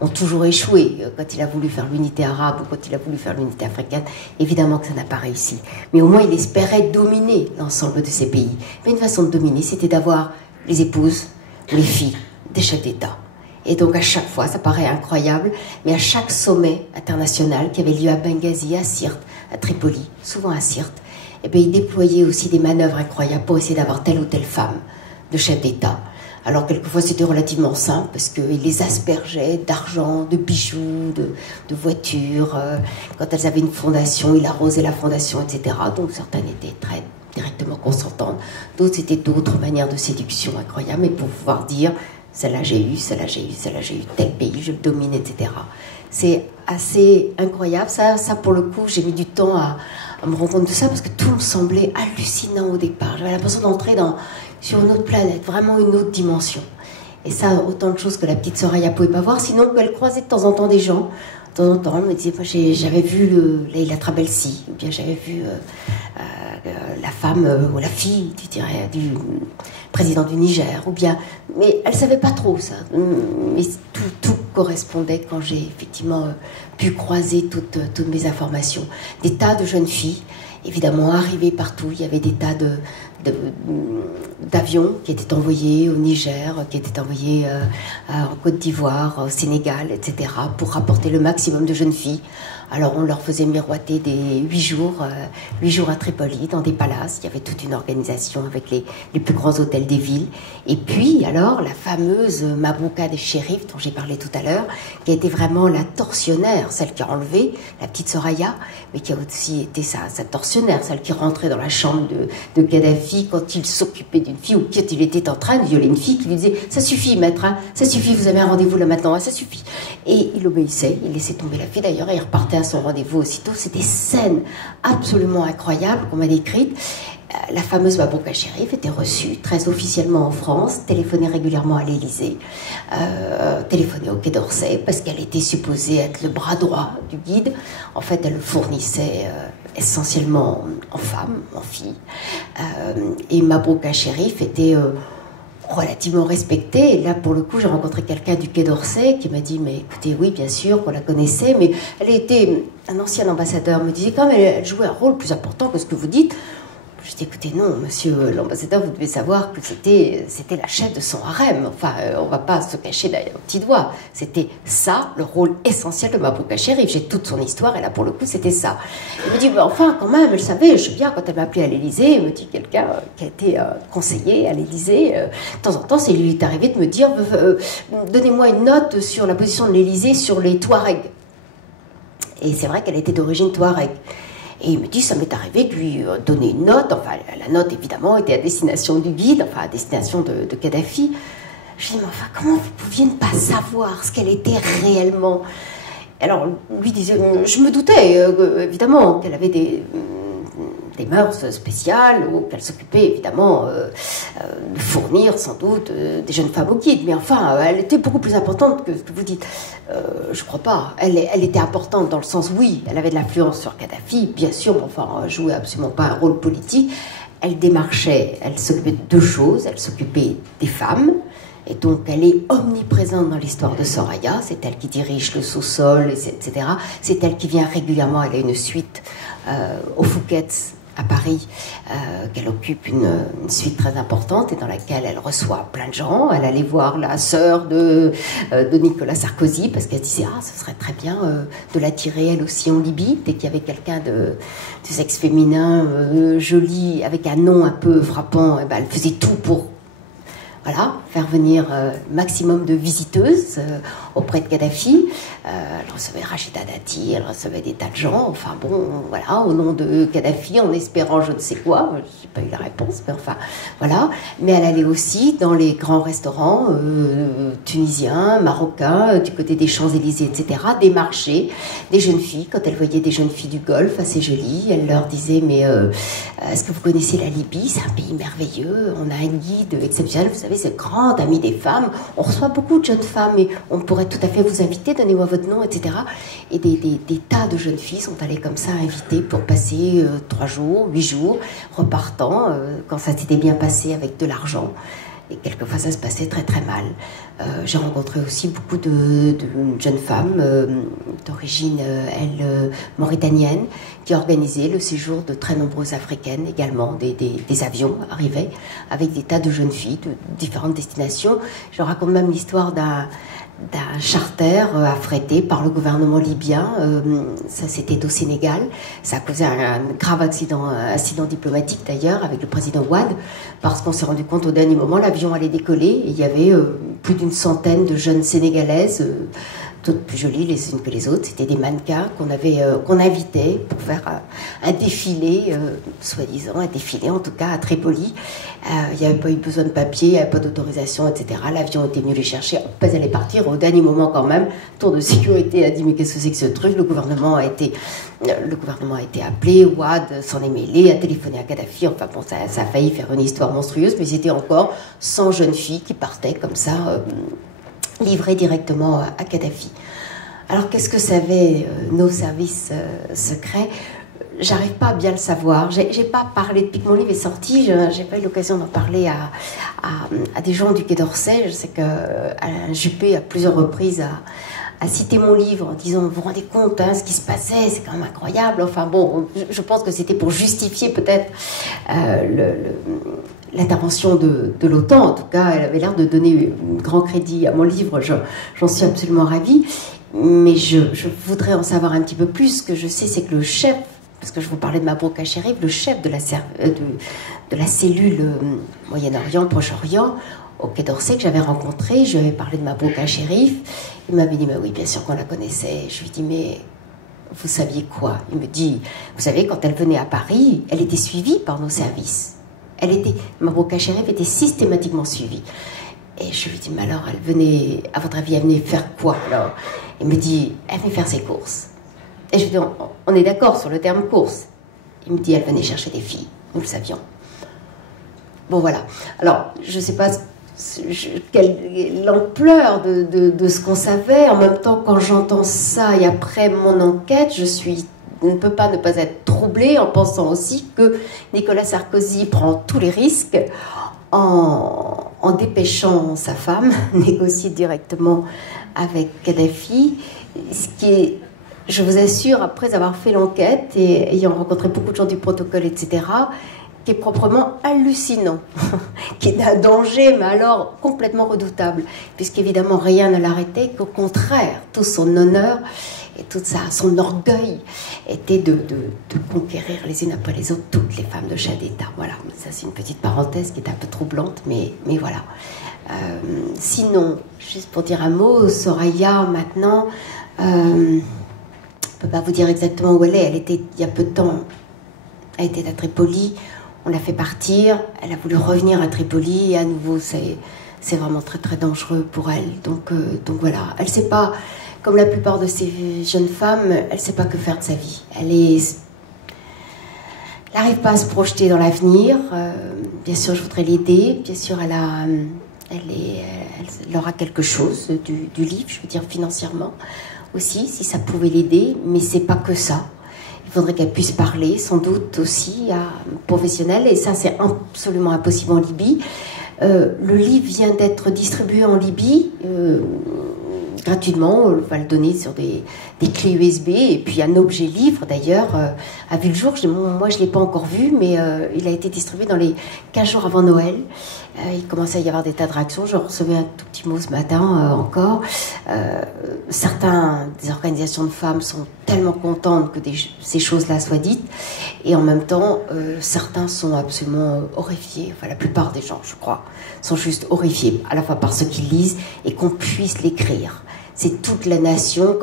ont toujours échoué. Quand il a voulu faire l'unité arabe ou quand il a voulu faire l'unité africaine, évidemment que ça n'a pas réussi. Mais au moins, il espérait dominer l'ensemble de ces pays. Mais une façon de dominer, c'était d'avoir les épouses, les filles des chefs d'État. Et donc à chaque fois, ça paraît incroyable, mais à chaque sommet international qui avait lieu à Benghazi, à Sirte, à Tripoli, souvent à Sirte, eh bien, il déployait aussi des manœuvres incroyables pour essayer d'avoir telle ou telle femme de chef d'État. Alors quelquefois c'était relativement simple parce qu'il les aspergeait d'argent, de bijoux, de voitures. Quand elles avaient une fondation, il arrosait la fondation, etc. Donc certaines étaient très directement consentantes. D'autres c'était d'autres manières de séduction incroyables, mais pour pouvoir dire celle-là j'ai eu, celle-là j'ai eu, celle-là j'ai eu, tel pays, je le domine, etc. C'est assez incroyable. Ça pour le coup, j'ai mis du temps à me rendre compte de ça parce que tout me semblait hallucinant au départ. J'avais l'impression d'entrer sur une autre planète, vraiment une autre dimension. Et ça, autant de choses que la petite Soraya pouvait pas voir. Sinon, elle croisait de temps en temps des gens. De temps en temps, elle me disait, moi, j'avais vu Leila Trabelsi, ou bien j'avais vu la femme ou la fille, tu dirais, du président du Niger, ou bien... Mais elle savait pas trop ça. Mais tout correspondait quand j'ai effectivement pu croiser toutes mes informations. Des tas de jeunes filles, évidemment, arrivées partout. Il y avait des tas d'avions qui étaient envoyés au Niger, qui étaient envoyés en Côte d'Ivoire, au Sénégal, etc., pour rapporter le maximum de jeunes filles. Alors on leur faisait miroiter des 8 jours à Tripoli, dans des palaces. Il y avait toute une organisation avec les plus grands hôtels des villes. Et puis, alors, la fameuse Mabrouka des shérifs, dont j'ai parlé tout à l'heure, qui a été vraiment la tortionnaire, celle qui a enlevé la petite Soraya, mais qui a aussi été sa tortionnaire, celle qui rentrait dans la chambre de Kadhafi quand il s'occupait d'une fille ou quand il était en train de violer une fille, qui lui disait « Ça suffit, maître, hein, ça suffit, vous avez un rendez-vous là maintenant, hein, ça suffit ». Et il obéissait, il laissait tomber la fille d'ailleurs, et il repartait à son rendez-vous aussitôt. C'est des scènes absolument incroyables qu'on m'a décrites. La fameuse Mabrouka Chérif était reçue très officiellement en France, téléphonait régulièrement à l'Élysée, téléphonait au Quai d'Orsay parce qu'elle était supposée être le bras droit du guide. En fait, elle le fournissait essentiellement en femme, en fille. Et Mabrouka Chérif était relativement respectée. Et là, pour le coup, j'ai rencontré quelqu'un du Quai d'Orsay qui m'a dit, mais écoutez, oui, bien sûr, qu'on la connaissait, mais elle était un ancien ambassadeur, me disait quand même, elle jouait un rôle plus important que ce que vous dites. Je dis, écoutez, non, monsieur l'ambassadeur, vous devez savoir que c'était la chef de son harem. Enfin, on ne va pas se cacher derrière un petit doigt. C'était ça, le rôle essentiel de Mabrouka Chérif. J'ai toute son histoire, et là, pour le coup, c'était ça. Elle me dit, bah, enfin, quand même, elle savait, je sais bien, quand elle m'a appelé à l'Élysée, elle me dit quelqu'un qui a été conseiller à l'Élysée. De temps en temps, c'est lui est arrivé de me dire, donnez-moi une note sur la position de l'Élysée sur les Touaregs. Et c'est vrai qu'elle était d'origine Touareg. Et il me dit, ça m'est arrivé de lui donner une note. Enfin, la note, évidemment, était à destination du guide, enfin, à destination de Kadhafi. Je lui dis, mais enfin, comment vous pouviez ne pas savoir ce qu'elle était réellement? Alors, lui disait, je me doutais, évidemment, qu'elle avait des mœurs spéciales, ou qu'elle s'occupait, évidemment, de fournir, sans doute, des jeunes femmes au guide. Mais enfin, elle était beaucoup plus importante que ce que vous dites. Je crois pas. Elle était importante dans le sens, oui, elle avait de l'influence sur Kadhafi, bien sûr, mais enfin, elle jouait absolument pas un rôle politique. Elle démarchait, elle s'occupait de deux choses. Elle s'occupait des femmes, et donc elle est omniprésente dans l'histoire de Soraya. C'est elle qui dirige le sous-sol, etc. C'est elle qui vient régulièrement. Elle a une suite au Fouquet's à Paris, qu'elle occupe une suite très importante et dans laquelle elle reçoit plein de gens. Elle allait voir la sœur de Nicolas Sarkozy parce qu'elle disait « Ah, ce serait très bien de l'attirer elle aussi en Libye ». Dès qu'il y avait quelqu'un de sexe féminin, joli, avec un nom un peu frappant, et ben, elle faisait tout pour voilà, faire venir maximum de visiteuses auprès de Kadhafi. Elle recevait Rachida Dati, elle recevait des tas de gens. Enfin bon, voilà, au nom de Kadhafi, en espérant je ne sais quoi. Je n'ai pas eu la réponse, mais enfin, voilà. Mais elle allait aussi dans les grands restaurants tunisiens, marocains, du côté des Champs-Élysées, etc., des marchés, des jeunes filles. Quand elle voyait des jeunes filles du Golfe, assez jolies, elle leur disait, mais est-ce que vous connaissez la Libye? C'est un pays merveilleux, on a un guide exceptionnel, vous savez, c'est grand ami des femmes, on reçoit beaucoup de jeunes femmes et on pourrait tout à fait vous inviter, donnez-moi votre nom, etc. Et des tas de jeunes filles sont allées comme ça invitées pour passer 3 jours, 8 jours, repartant, quand ça s'était bien passé avec de l'argent. Et quelquefois, ça se passait très très mal. J'ai rencontré aussi beaucoup de jeunes femmes d'origine, mauritanienne, qui organisaient le séjour de très nombreuses Africaines également. Des avions arrivaient avec des tas de jeunes filles de différentes destinations. Je raconte même l'histoire d'un charter affrété par le gouvernement libyen. Ça, c'était au Sénégal. Ça a causé un grave incident diplomatique d'ailleurs avec le président Wade, parce qu'on s'est rendu compte au dernier moment, l'avion allait décoller et il y avait plus d'une centaine de jeunes Sénégalaises, toutes plus jolies les unes que les autres. C'était des mannequins qu'on invitait pour faire un défilé, soi-disant un défilé en tout cas à Tripoli. Il n'y avait pas eu besoin de papier, il n'y avait pas d'autorisation, etc. L'avion était venu les chercher, ils allaient partir au dernier moment quand même. Tour de sécurité a dit mais qu'est-ce que c'est que ce truc? Le gouvernement a été appelé, Wade s'en est mêlé, a téléphoné à Kadhafi. Enfin bon, ça a failli faire une histoire monstrueuse, mais c'était encore 100 jeunes filles qui partaient comme ça, livrées directement à Kadhafi. Alors qu'est-ce que savaient nos services secrets? J'arrive pas à bien le savoir. J'ai pas parlé depuis que mon livre est sorti. J'ai pas eu l'occasion d'en parler à des gens du Quai d'Orsay. Je sais que Alain Juppé à plusieurs reprises a cité mon livre en disant vous vous rendez compte ce qui se passait, c'est quand même incroyable. Enfin bon, je pense que c'était pour justifier peut-être l'intervention de l'OTAN. En tout cas, elle avait l'air de donner grand crédit à mon livre. J'en suis absolument ravie. Mais je voudrais en savoir un petit peu plus. Ce que je sais, c'est que le chef, parce que je vous parlais de Mabrouk al-Sherif, le chef de la cellule Moyen-Orient, Proche-Orient, au Quai d'Orsay, que j'avais rencontré, je lui avais parlé de Mabrouk al-Sherif. Il m'avait dit, mais oui, bien sûr qu'on la connaissait. Je lui ai dit, mais vous saviez quoi? Il me dit, vous savez, quand elle venait à Paris, elle était suivie par nos services. Mabrouk al-Sherif était systématiquement suivie. Et je lui ai dit, mais alors, elle venait, à votre avis, elle venait faire quoi alors? Il me dit, elle venait faire ses courses. Et je lui ai dit, on est d'accord sur le terme course. Il me dit, elle venait chercher des filles. Nous le savions. Bon, voilà. Alors, je ne sais pas l'ampleur de ce qu'on savait. En même temps, quand j'entends ça et après mon enquête, je ne peux pas ne pas être troublée en pensant aussi que Nicolas Sarkozy prend tous les risques en dépêchant sa femme, négocier directement avec Kadhafi, ce qui est, je vous assure, après avoir fait l'enquête et ayant rencontré beaucoup de gens du protocole, etc., qui est proprement hallucinant, qui est d'un danger, mais alors complètement redoutable, puisqu'évidemment rien ne l'arrêtait, qu'au contraire, tout son honneur et tout son orgueil était de conquérir les unes après les autres toutes les femmes de chef d'État. Voilà, ça c'est une petite parenthèse qui est un peu troublante, mais voilà. Sinon, juste pour dire un mot, Soraya, maintenant, je ne peux pas vous dire exactement où elle est. Elle était, il y a peu de temps, elle était à Tripoli, on l'a fait partir, elle a voulu revenir à Tripoli, et à nouveau, c'est vraiment très très dangereux pour elle. Donc voilà, elle ne sait pas, comme la plupart de ces jeunes femmes, elle ne sait pas que faire de sa vie. Elle n'arrive pas à se projeter dans l'avenir. Bien sûr, je voudrais l'aider. Bien sûr, elle aura quelque chose du livre, je veux dire financièrement aussi, si ça pouvait l'aider, mais c'est pas que ça. Il faudrait qu'elle puisse parler, sans doute aussi, à un professionnel, et ça c'est absolument impossible en Libye. Le livre vient d'être distribué en Libye, gratuitement, on va le donner sur des clés USB, et puis un objet livre d'ailleurs a vu le jour. Moi je ne l'ai pas encore vu, mais il a été distribué dans les 15 jours avant Noël. Il commençait à y avoir des tas de réactions. Je recevais un tout petit mot ce matin encore. Des organisations de femmes sont tellement contentes que ces choses-là soient dites, et en même temps certains sont absolument horrifiés. Enfin, la plupart des gens, je crois, sont juste horrifiés, à la fois par ce qu'ils lisent et qu'on puisse l'écrire. C'est toute la nation.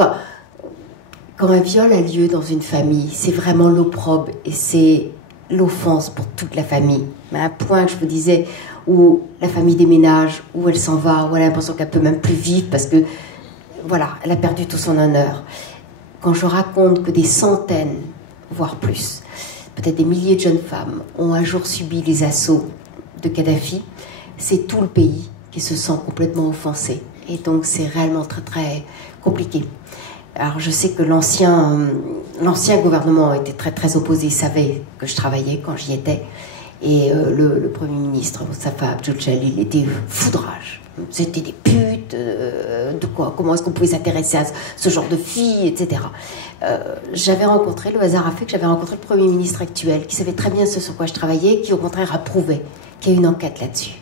Quand un viol a lieu dans une famille, c'est vraiment l'opprobre et c'est l'offense pour toute la famille. Mais à un point que je vous disais, où la famille déménage, où elle s'en va, où elle a l'impression qu'elle peut même plus vivre parce que, voilà, elle a perdu tout son honneur. Quand je raconte que des centaines, voire plus, peut-être des milliers de jeunes femmes ont un jour subi les assauts de Kadhafi, c'est tout le pays qui se sent complètement offensé. Et donc c'est réellement très très compliqué. Alors je sais que l'ancien gouvernement était très très opposé, il savait que je travaillais quand j'y étais. Et le Premier ministre, Mustapha Abdul Jalil, était foudrage. C'était des putes, comment est-ce qu'on pouvait s'intéresser à ce genre de filles, etc. J'avais rencontré, le hasard a fait que j'avais rencontré le Premier ministre actuel, qui savait très bien ce sur quoi je travaillais, qui au contraire approuvait, qui a eu une enquête là-dessus.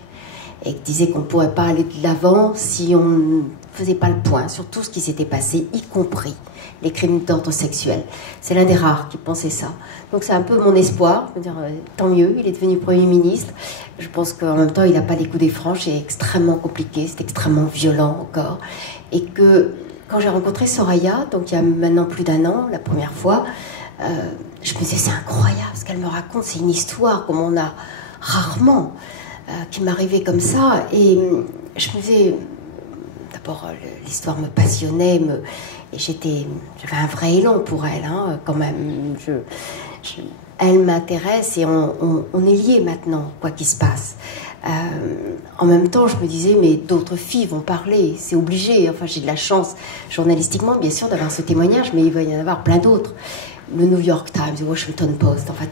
et qui disait qu'on ne pourrait pas aller de l'avant si on ne faisait pas le point sur tout ce qui s'était passé, y compris les crimes d'ordre sexuel. C'est l'un des rares qui pensait ça. Donc c'est un peu mon espoir, je veux dire, tant mieux, il est devenu Premier ministre. Je pense qu'en même temps, il n'a pas les coups des franches, c'est extrêmement compliqué, c'est extrêmement violent encore. Et que quand j'ai rencontré Soraya, donc il y a maintenant plus d'1 an, la première fois, je me disais, c'est incroyable ce qu'elle me raconte, c'est une histoire comme on a rarement, qui m'arrivait comme ça. Et je me disais, d'abord, l'histoire me passionnait, et j'avais un vrai élan pour elle, hein, quand même. Elle m'intéresse et on est liés maintenant, quoi qu'il se passe. En même temps, je me disais, mais d'autres filles vont parler, c'est obligé. Enfin, j'ai de la chance, journalistiquement, bien sûr, d'avoir ce témoignage, mais il va y en avoir plein d'autres. Le New York Times, le Washington Post, enfin,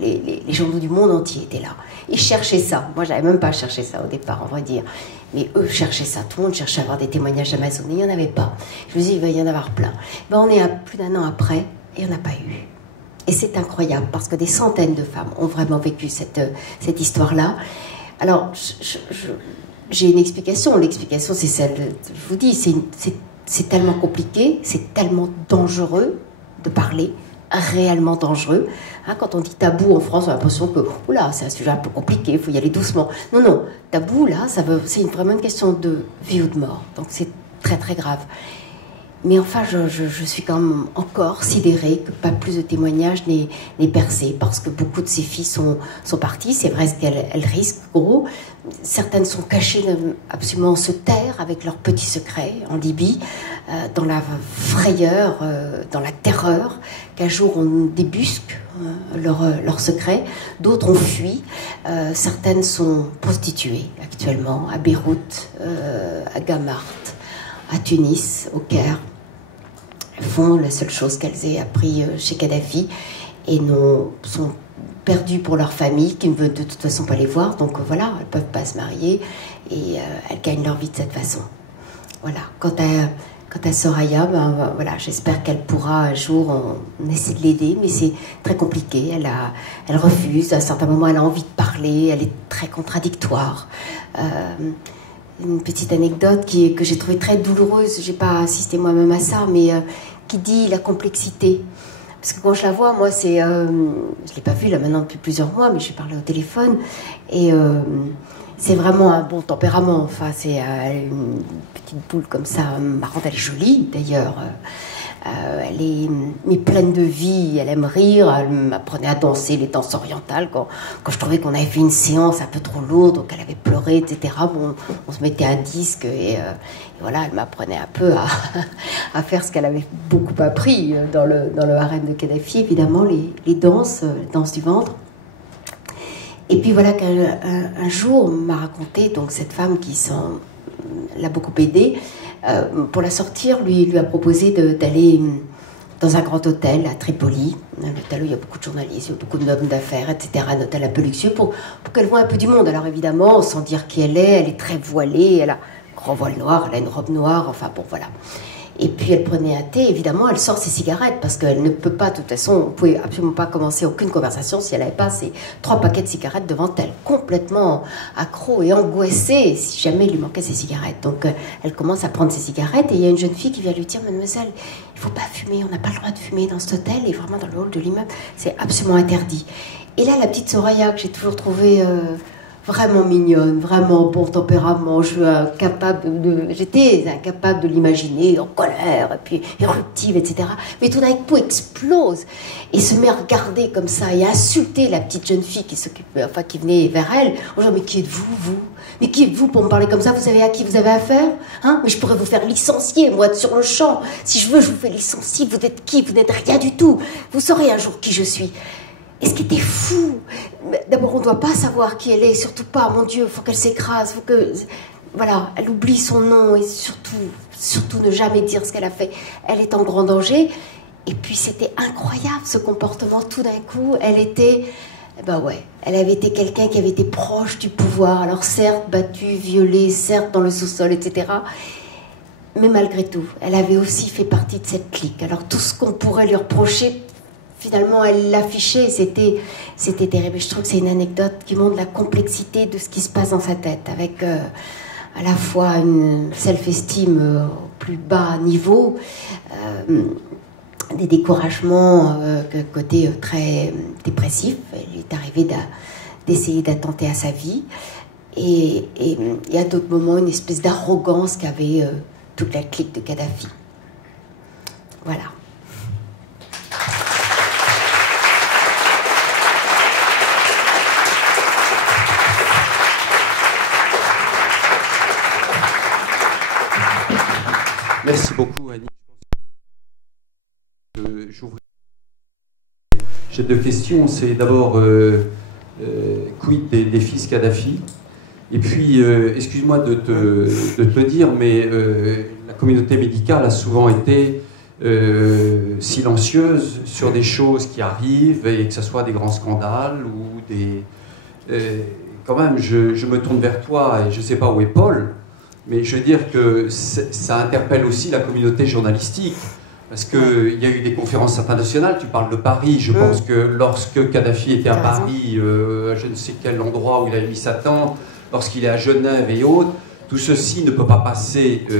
les journaux du monde entier étaient là. Ils cherchaient ça. Moi, j'avais même pas cherché ça au départ, on va dire. Mais eux cherchaient ça. Tout le monde cherchait à avoir des témoignages d'Amazon. Il n'y en avait pas. Je me dis, il va y en avoir plein. Ben, on est à plus d'1 an après, et il n'y en a pas eu. Et c'est incroyable, parce que des centaines de femmes ont vraiment vécu cette histoire-là. Alors, j'ai une explication. L'explication, c'est celle, je vous dis, c'est tellement compliqué, c'est tellement dangereux de parler, réellement dangereux. Hein, quand on dit tabou en France, on a l'impression que, oula, c'est un sujet un peu compliqué, il faut y aller doucement. Non, non, tabou, là, c'est vraiment une question de vie ou de mort. Donc c'est très, très grave. Mais enfin, je suis quand même encore sidérée que pas plus de témoignages n'aient percé, parce que beaucoup de ces filles sont parties. C'est vrai qu'elles risquent, gros. Certaines sont cachées, absolument se taire avec leurs petits secrets en Libye, dans la frayeur, dans la terreur, qu'un jour on débusque leurs secrets. D'autres ont fui. Certaines sont prostituées actuellement à Beyrouth, à Gamart, à Tunis, au Caire. Elles font la seule chose qu'elles aient appris chez Kadhafi et sont perdues pour leur famille qui ne veut de toute façon pas les voir. Donc voilà, elles ne peuvent pas se marier et elles gagnent leur vie de cette façon. Voilà. Quant à Soraya, voilà, j'espère qu'elle pourra un jour, on essaie de l'aider, mais c'est très compliqué. Elle refuse. À un certain moment, elle a envie de parler. Elle est très contradictoire. Une petite anecdote que j'ai trouvée très douloureuse, j'ai pas assisté moi-même à ça, mais qui dit la complexité. Parce que quand je la vois, moi, je l'ai pas vue là maintenant depuis plusieurs mois, mais je lui parlais au téléphone, et c'est vraiment un bon tempérament. Enfin, c'est une petite boule comme ça, marrante, elle est jolie d'ailleurs. Elle est pleine de vie, elle aime rire, elle m'apprenait à danser les danses orientales quand je trouvais qu'on avait fait une séance un peu trop lourde, donc elle avait pleuré, etc. Bon, on se mettait un disque et voilà, elle m'apprenait un peu à faire ce qu'elle avait beaucoup appris dans le harem de Kadhafi, évidemment, les danses du ventre. Et puis voilà qu'un jour, on m'a raconté, donc cette femme qui l'a beaucoup aidée, pour la sortir, lui a proposé d'aller dans un grand hôtel à Tripoli, un hôtel où il y a beaucoup de journalistes, il y a beaucoup d'hommes d'affaires, etc., un hôtel un peu luxueux, pour qu'elle voie un peu du monde. Alors évidemment, sans dire qui elle est très voilée, elle a un grand voile noir, elle a une robe noire, enfin bon, voilà. Et puis elle prenait un thé, évidemment, elle sort ses cigarettes, parce qu'elle ne peut pas, de toute façon, on ne pouvait absolument pas commencer aucune conversation si elle n'avait pas ces 3 paquets de cigarettes devant elle, complètement accro et angoissée si jamais il lui manquait ses cigarettes. Donc elle commence à prendre ses cigarettes, et il y a une jeune fille qui vient lui dire, mademoiselle, il ne faut pas fumer, on n'a pas le droit de fumer dans cet hôtel, et vraiment dans le hall de l'immeuble, c'est absolument interdit. Et là, la petite Soraya, que j'ai toujours trouvée vraiment mignonne, vraiment bon tempérament, j'étais incapable de l'imaginer, en colère, et puis éruptive, etc. Mais tout d'un coup explose, et se met à regarder comme ça, et à insulter la petite jeune fille qui venait vers elle, en disant, mais qui êtes-vous, vous? Mais qui êtes-vous pour me parler comme ça? Vous savez à qui vous avez affaire? Hein? Mais je pourrais vous faire licencier, moi, sur le champ. Si je veux, je vous fais licencier. Vous êtes qui? Vous n'êtes rien du tout. Vous saurez un jour qui je suis. Et ce qui était fou, d'abord on ne doit pas savoir qui elle est, surtout pas, mon Dieu, il faut qu'elle s'écrase, faut que, voilà, elle oublie son nom, et surtout ne jamais dire ce qu'elle a fait. Elle est en grand danger. Et puis c'était incroyable ce comportement, tout d'un coup, elle avait été quelqu'un qui avait été proche du pouvoir, alors certes battue, violée, certes dans le sous-sol, etc. Mais malgré tout, elle avait aussi fait partie de cette clique. Alors tout ce qu'on pourrait lui reprocher, finalement, elle l'affichait, c'était terrible. Je trouve que c'est une anecdote qui montre la complexité de ce qui se passe dans sa tête, avec à la fois une self-esteem au plus bas niveau, des découragements, côté très dépressif. Il est arrivé d'essayer d'attenter à sa vie. Et à d'autres moments, une espèce d'arrogance qu'avait toute la clique de Kadhafi. Voilà. Merci beaucoup, Annie. J'ai deux questions. C'est d'abord, quid des fils Kadhafi? Et puis, excuse-moi de te dire, mais la communauté médicale a souvent été silencieuse sur des choses qui arrivent, et que ce soit des grands scandales ou des... quand même, je me tourne vers toi, et je ne sais pas où est Paul, mais je veux dire que ça interpelle aussi la communauté journalistique. Parce qu'il y a eu des conférences internationales, tu parles de Paris, je pense que lorsque Kadhafi était à Paris, je ne sais quel endroit où il a mis sa tente, lorsqu'il est à Genève et autres, tout ceci ne peut pas passer, je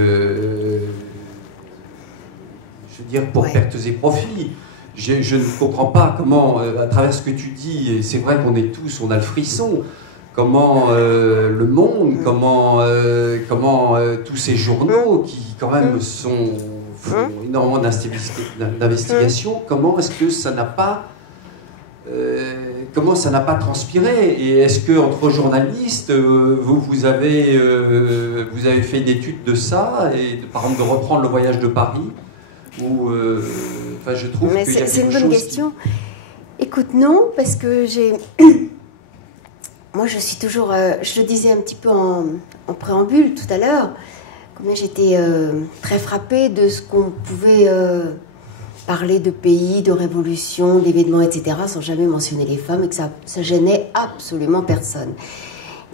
veux dire, pour pertes et profits. Je ne comprends pas comment, à travers ce que tu dis, et c'est vrai qu'on est tous, on a le frisson, comment Le Monde, comment tous ces journaux qui quand même font énormément d'investigations, comment est-ce que ça n'a pas... comment ça n'a pas transpiré? Et est-ce que entre journalistes, vous avez fait une étude de ça, et par exemple de reprendre le voyage de Paris, ou je trouve qu'il y a quelque chose. C'est une bonne question. Écoute, non, parce que j'ai... Moi, je suis toujours... je le disais un petit peu en préambule tout à l'heure, combien j'étais très frappée de ce qu'on pouvait parler de pays, de révolution, d'événements, etc., sans jamais mentionner les femmes, et que ça gênait absolument personne.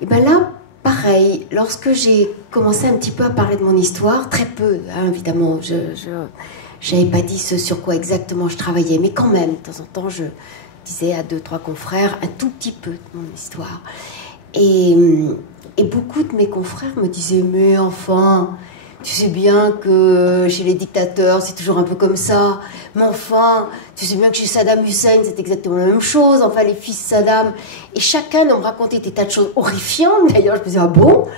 Et bien là, pareil, lorsque j'ai commencé un petit peu à parler de mon histoire, très peu, hein, évidemment, je n'avais pas dit ce sur quoi exactement je travaillais, mais quand même, de temps en temps, je disais à 2-3 confrères un tout petit peu de mon histoire. Et beaucoup de mes confrères me disaient, mais enfin, tu sais bien que chez les dictateurs, c'est toujours un peu comme ça. Mais enfin, tu sais bien que chez Saddam Hussein, c'est exactement la même chose. Enfin, les fils Saddam. Et chacun me racontait des tas de choses horrifiantes. D'ailleurs, je me disais, ah bon,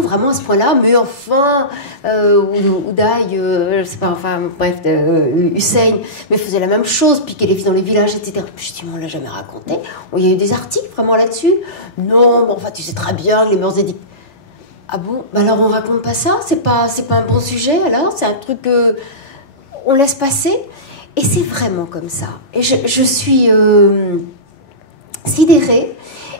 vraiment à ce point-là? Mais enfin, Uday, je sais pas, enfin, bref, Hussein, mais faisait la même chose, piquait les filles dans les villages, etc. Puis je dis, mais on l'a jamais raconté. Il y a eu des articles vraiment là-dessus. Non, mais enfin, tu sais très bien que les mœurs des dictateurs. Ah bon? Bah alors on raconte pas ça? C'est pas un bon sujet alors? C'est un truc que on laisse passer? Et c'est vraiment comme ça. Et je suis sidérée,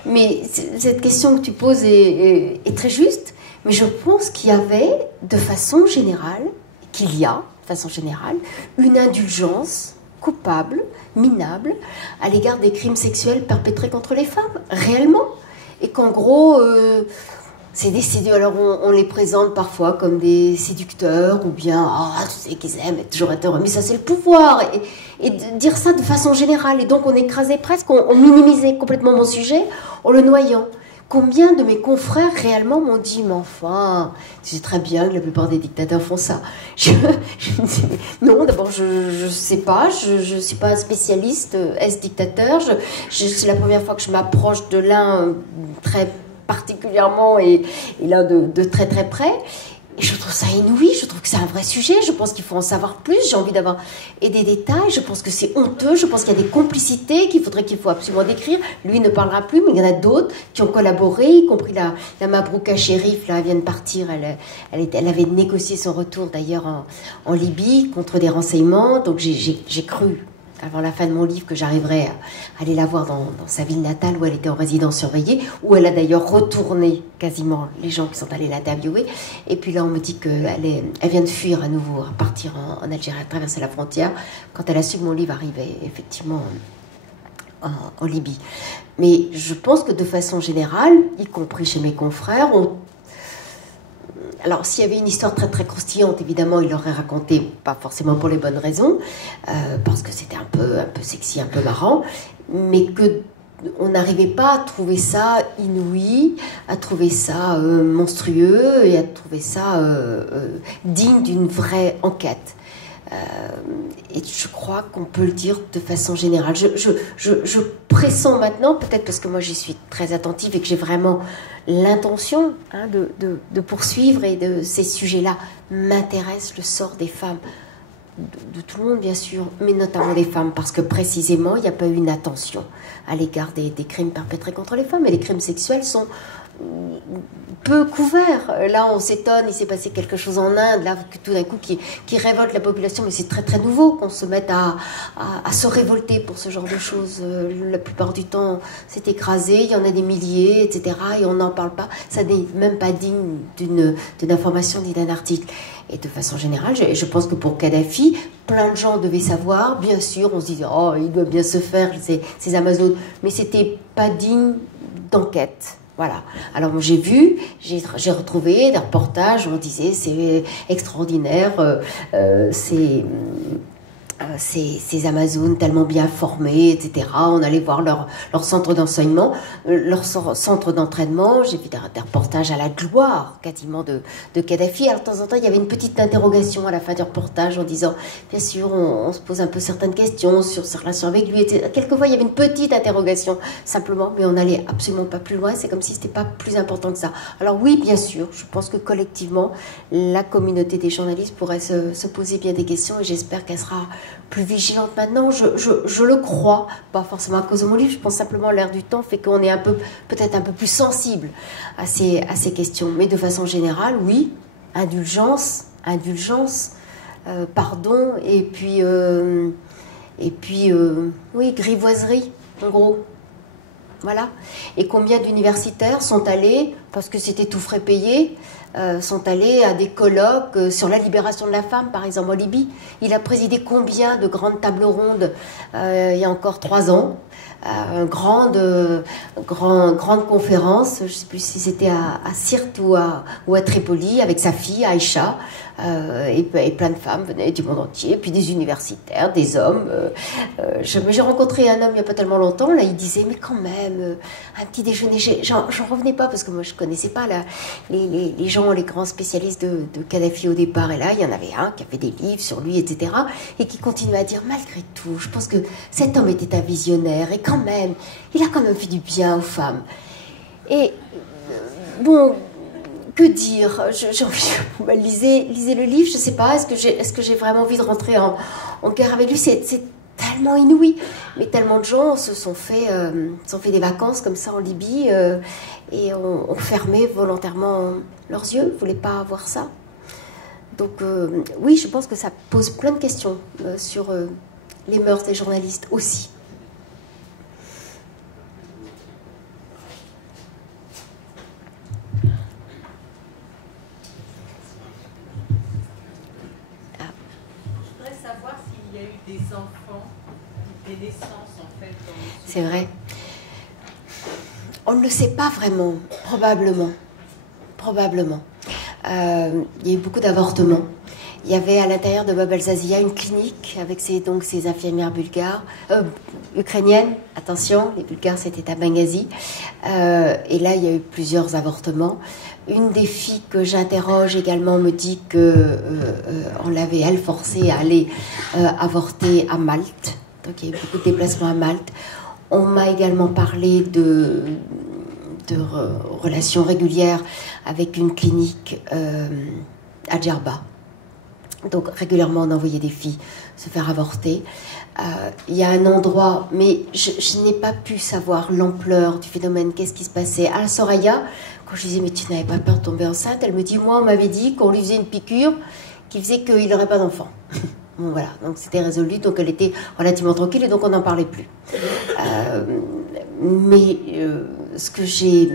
mais cette question que tu poses est très juste, mais je pense qu'il y avait, de façon générale, qu'il y a, de façon générale, une indulgence coupable, minable, à l'égard des crimes sexuels perpétrés contre les femmes, réellement. Et qu'en gros... c'est décidé, alors on les présente parfois comme des séducteurs, ou bien, tu sais qu'ils aiment être toujours heureux, mais ça c'est le pouvoir, et de dire ça de façon générale, et donc on écrasait presque, on minimisait complètement mon sujet en le noyant. Combien de mes confrères réellement m'ont dit, mais enfin, tu sais très bien que la plupart des dictateurs font ça. Je me dis, non, d'abord je sais pas, je suis pas spécialiste, est-ce dictateur, c'est la première fois que je m'approche de l'un très particulièrement et là de très très près, et je trouve ça inouï, je trouve que c'est un vrai sujet, je pense qu'il faut en savoir plus, j'ai envie d'avoir des détails, je pense que c'est honteux, je pense qu'il y a des complicités qu'il faut absolument décrire. Lui ne parlera plus, mais il y en a d'autres qui ont collaboré, y compris la Mabrouka Chérif, là, elle vient de partir, elle avait négocié son retour d'ailleurs en Libye contre des renseignements, donc j'ai cru avant la fin de mon livre que j'arriverais à aller la voir dans sa ville natale où elle était en résidence surveillée, où elle a d'ailleurs retourné quasiment les gens qui sont allés l'interviewer. Et puis là, on me dit qu'elle vient de fuir à nouveau, à partir en Algérie, à traverser la frontière, quand elle a su que mon livre arrivait effectivement en Libye. Mais je pense que de façon générale, y compris chez mes confrères, alors, s'il y avait une histoire très très croustillante, évidemment, il l'aurait raconté, pas forcément pour les bonnes raisons, parce que c'était un peu sexy, un peu marrant, mais que on n'arrivait pas à trouver ça inouï, à trouver ça monstrueux et à trouver ça digne d'une vraie enquête. Et je crois qu'on peut le dire de façon générale. Je pressens maintenant, peut-être parce que moi j'y suis très attentive et que j'ai vraiment l'intention de poursuivre, et de ces sujets-là m'intéresse le sort des femmes, de tout le monde bien sûr, mais notamment des femmes, parce que précisément il n'y a pas eu une attention à l'égard des crimes perpétrés contre les femmes, et les crimes sexuels sont peu couverts. Là on s'étonne, il s'est passé quelque chose en Inde là tout d'un coup qui révolte la population, mais c'est très très nouveau qu'on se mette à se révolter pour ce genre de choses. La plupart du temps c'est écrasé, il y en a des milliers, etc., et on n'en parle pas, ça n'est même pas digne d'une information ni d'un article. Et de façon générale, je pense que pour Kadhafi, plein de gens devaient savoir, bien sûr, on se disait, oh, il doit bien se faire, ces Amazones, mais c'était pas digne d'enquête. Voilà. Alors j'ai j'ai retrouvé des reportages où on disait, c'est extraordinaire, ces Amazones tellement bien formées, etc. On allait voir leur centre d'enseignement, leur centre d'entraînement. J'ai vu des reportages à la gloire, quasiment, de Kadhafi. Alors, de temps en temps, il y avait une petite interrogation à la fin du reportage en disant, bien sûr, on se pose un peu certaines questions sur sa relation avec lui, etc. Quelquefois, il y avait une petite interrogation, simplement, mais on n'allait absolument pas plus loin. C'est comme si c'était pas plus important que ça. Alors oui, bien sûr, je pense que collectivement, la communauté des journalistes pourrait se poser bien des questions, et j'espère qu'elle sera plus vigilante maintenant. Je le crois, pas forcément à cause de mon livre, je pense simplement l'air du temps fait qu'on est peut-être un peu plus sensible à ces questions. Mais de façon générale, oui, indulgence, pardon, et puis oui, grivoiserie, en gros. Voilà. Et combien d'universitaires sont allés, parce que c'était tout frais payé, sont allés à des colloques sur la libération de la femme, par exemple en Libye. Il a présidé combien de grandes tables rondes il y a encore 3 ans, grande conférence, je ne sais plus si c'était à Sirte ou à Tripoli, avec sa fille Aïcha, et plein de femmes venaient du monde entier, puis des universitaires, des hommes. J'ai rencontré un homme il n'y a pas tellement longtemps, là il disait, mais quand même, un petit déjeuner, j'en revenais pas, parce que moi je ne connaissais pas les gens, les grands spécialistes de Kadhafi au départ, et là il y en avait un qui avait des livres sur lui, etc., et qui continuait à dire, malgré tout, je pense que cet homme était un visionnaire, et quand même, il a quand même fait du bien aux femmes. Et bon, que dire, j'ai envie de lisez le livre, je ne sais pas, est-ce que j'ai vraiment envie de rentrer en guerre avec lui, c'est tellement inouï, mais tellement de gens se sont fait des vacances comme ça en Libye, et ont fermé volontairement leurs yeux, ne voulaient pas voir ça. Donc oui, je pense que ça pose plein de questions sur les mœurs des journalistes aussi. Des enfants, des naissances en fait. C'est vrai. On ne le sait pas vraiment, probablement. Il y a eu beaucoup d'avortements. Il y avait à l'intérieur de Bab el-Zazia une clinique avec ces infirmières ukrainiennes. Attention, les Bulgares c'était à Benghazi. Et là il y a eu plusieurs avortements. Une des filles que j'interroge également me dit qu'on l'avait elle forcée à aller avorter à Malte. Donc il y a eu beaucoup de déplacements à Malte. On m'a également parlé de relations régulières avec une clinique à Djerba. Donc régulièrement on envoyait des filles se faire avorter. Il y a un endroit, mais je n'ai pas pu savoir l'ampleur du phénomène, qu'est-ce qui se passait. À Soraya, quand je disais mais tu n'avais pas peur de tomber enceinte, elle me dit moi on m'avait dit qu'on lui faisait une piqûre qui faisait qu'il n'aurait pas d'enfant. Bon, voilà, donc c'était résolu, donc elle était relativement tranquille et donc on n'en parlait plus. Mais ce que j'ai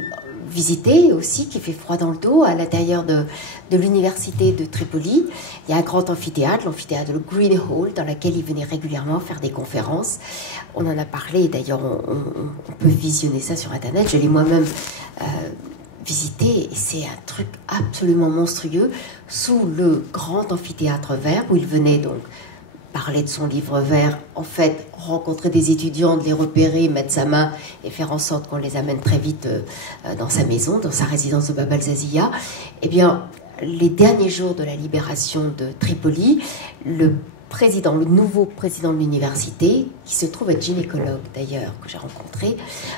visité aussi, qui fait froid dans le dos, à l'intérieur de l'université de Tripoli, il y a un grand amphithéâtre, l'amphithéâtre de Green Hall, dans lequel ils venaient régulièrement faire des conférences. On en a parlé, d'ailleurs on peut visionner ça sur Internet, je l'ai moi-même visiter, et c'est un truc absolument monstrueux, sous le grand amphithéâtre vert, où il venait donc parler de son livre vert, en fait, rencontrer des étudiants, de les repérer, mettre sa main et faire en sorte qu'on les amène très vite dans sa maison, dans sa résidence de Bab el-Zazia. Eh bien, les derniers jours de la libération de Tripoli, le nouveau président de l'université, qui se trouve être gynécologue d'ailleurs, que j'ai rencontré,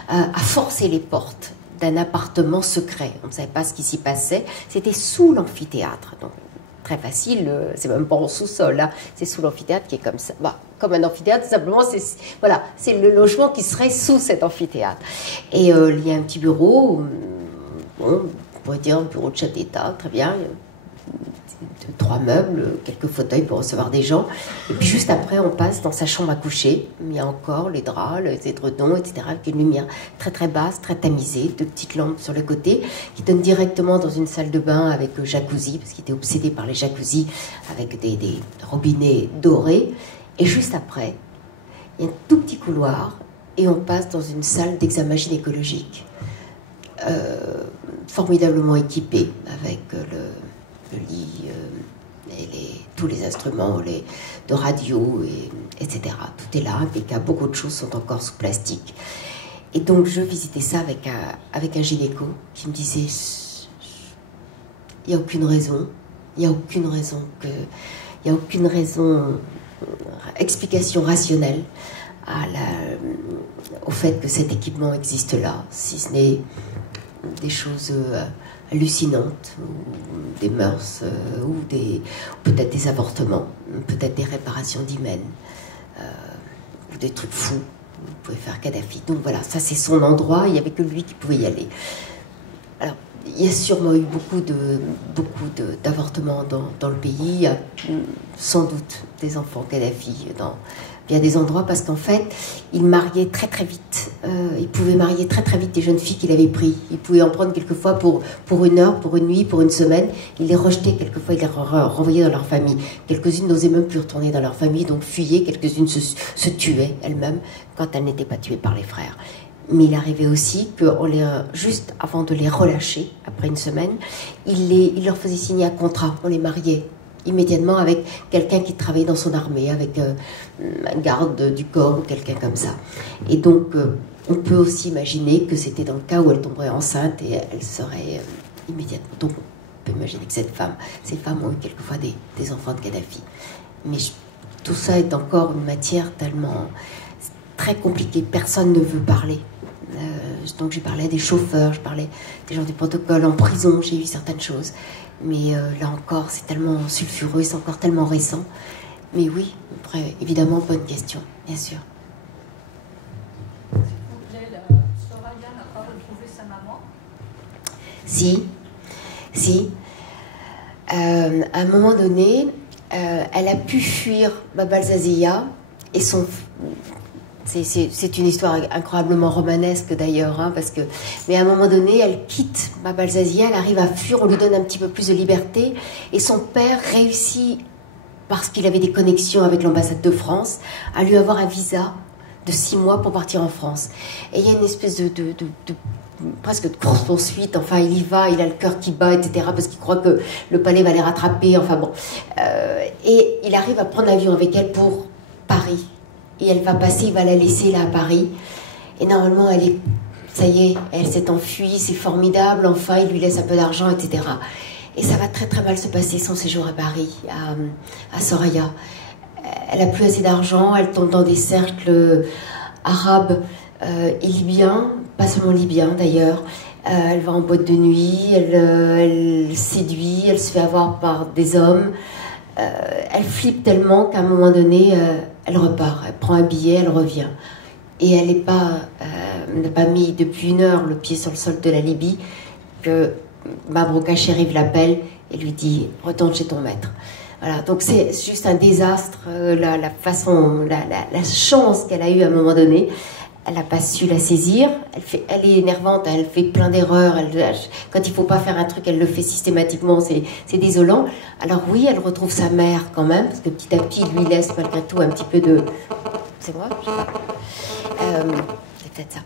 a forcé les portes d'un appartement secret. On ne savait pas ce qui s'y passait. C'était sous l'amphithéâtre. Donc, très facile, c'est même pas en sous-sol, hein. C'est sous l'amphithéâtre qui est comme ça. Bah, comme un amphithéâtre, simplement, c'est le logement qui serait sous cet amphithéâtre. Et il y a un petit bureau, bon, on pourrait dire un bureau de chef d'État, très bien. 3 meubles, quelques fauteuils pour recevoir des gens. Et puis juste après, on passe dans sa chambre à coucher. Il y a encore les draps, les édredons, etc. Avec une lumière très très basse, très tamisée, 2 petites lampes sur le côté, qui donnent directement dans une salle de bain avec jacuzzi, parce qu'il était obsédé par les jacuzzis, avec des robinets dorés. Et juste après, il y a un tout petit couloir, et on passe dans une salle d'examen gynécologique, formidablement équipée, avec le lit et tous les instruments de radio, etc. Tout est là, impeccable. Beaucoup de choses sont encore sous plastique. Et donc, je visitais ça avec un gynéco qui me disait il n'y a aucune raison, explication rationnelle au fait que cet équipement existe là, si ce n'est des choses hallucinantes, ou des mœurs, ou peut-être des avortements, peut-être des réparations d'hymen, ou des trucs fous. Vous pouvez faire Kadhafi. Donc voilà, ça c'est son endroit, il n'y avait que lui qui pouvait y aller. Alors, il y a sûrement eu beaucoup d'avortements dans le pays, il y a sans doute des enfants Kadhafi dans bien des endroits, parce qu'en fait, il mariait très très vite. Il pouvait marier très très vite des jeunes filles qu'il avait pris. Il pouvait en prendre quelquefois pour 1 heure, pour une nuit, pour une semaine. Il les rejetait quelquefois, il les renvoyait dans leur famille. Quelques-unes n'osaient même plus retourner dans leur famille, donc fuyaient. Quelques-unes se tuaient elles-mêmes quand elles n'étaient pas tuées par les frères. Mais il arrivait aussi que, juste avant de les relâcher, après une semaine, il leur faisait signer un contrat, on les mariait immédiatement avec quelqu'un qui travaillait dans son armée, avec un garde du corps ou quelqu'un comme ça. Et donc, on peut aussi imaginer que c'était dans le cas où elle tomberait enceinte et elle serait immédiatement. Donc, on peut imaginer que ces femmes ont eu quelquefois des enfants de Kadhafi. Mais tout ça est encore une matière tellement très compliquée. Personne ne veut parler. Donc, j'ai parlé à des chauffeurs, je parlais des gens du protocole en prison, j'ai eu certaines choses. Mais là encore, c'est tellement sulfureux, c'est encore tellement récent. Mais oui, après, évidemment, bonne question, bien sûr. Soraya n'a pas retrouvé sa maman? Si. À un moment donné, elle a pu fuir Bab el-Zazia et son... C'est une histoire incroyablement romanesque d'ailleurs, hein, mais à un moment donné, elle quitte Bab el-Zazia, elle arrive à fuir, on lui donne un petit peu plus de liberté, et son père réussit, parce qu'il avait des connexions avec l'ambassade de France, à lui avoir un visa de 6 mois pour partir en France. Et il y a une espèce de presque de course-poursuite, enfin il y va, il a le cœur qui bat, etc., parce qu'il croit que le palais va les rattraper, enfin bon. Et il arrive à prendre l'avion avec elle pour Paris. Et elle va passer, il va la laisser là à Paris. Et normalement, ça y est, elle s'est enfuie, c'est formidable, enfin, il lui laisse un peu d'argent, etc. Et ça va très très mal se passer son séjour à Paris, à Soraya. Elle n'a plus assez d'argent, elle tombe dans des cercles arabes et libyens, pas seulement libyens d'ailleurs. Elle va en boîte de nuit, elle séduit, elle se fait avoir par des hommes. Elle flippe tellement qu'à un moment donné, elle repart, elle prend un billet, elle revient. Et elle n'a pas mis depuis 1 heure le pied sur le sol de la Libye que Mabrouka Chérif l'appelle et lui dit « Retourne chez ton maître ». Voilà, donc c'est juste un désastre, la chance qu'elle a eue à un moment donné. Elle n'a pas su la saisir, elle est énervante, elle fait plein d'erreurs, quand il ne faut pas faire un truc, elle le fait systématiquement, c'est désolant. Alors oui, elle retrouve sa mère quand même, parce que petit à petit, il lui laisse malgré tout un petit peu de... C'est moi? peut-être ça.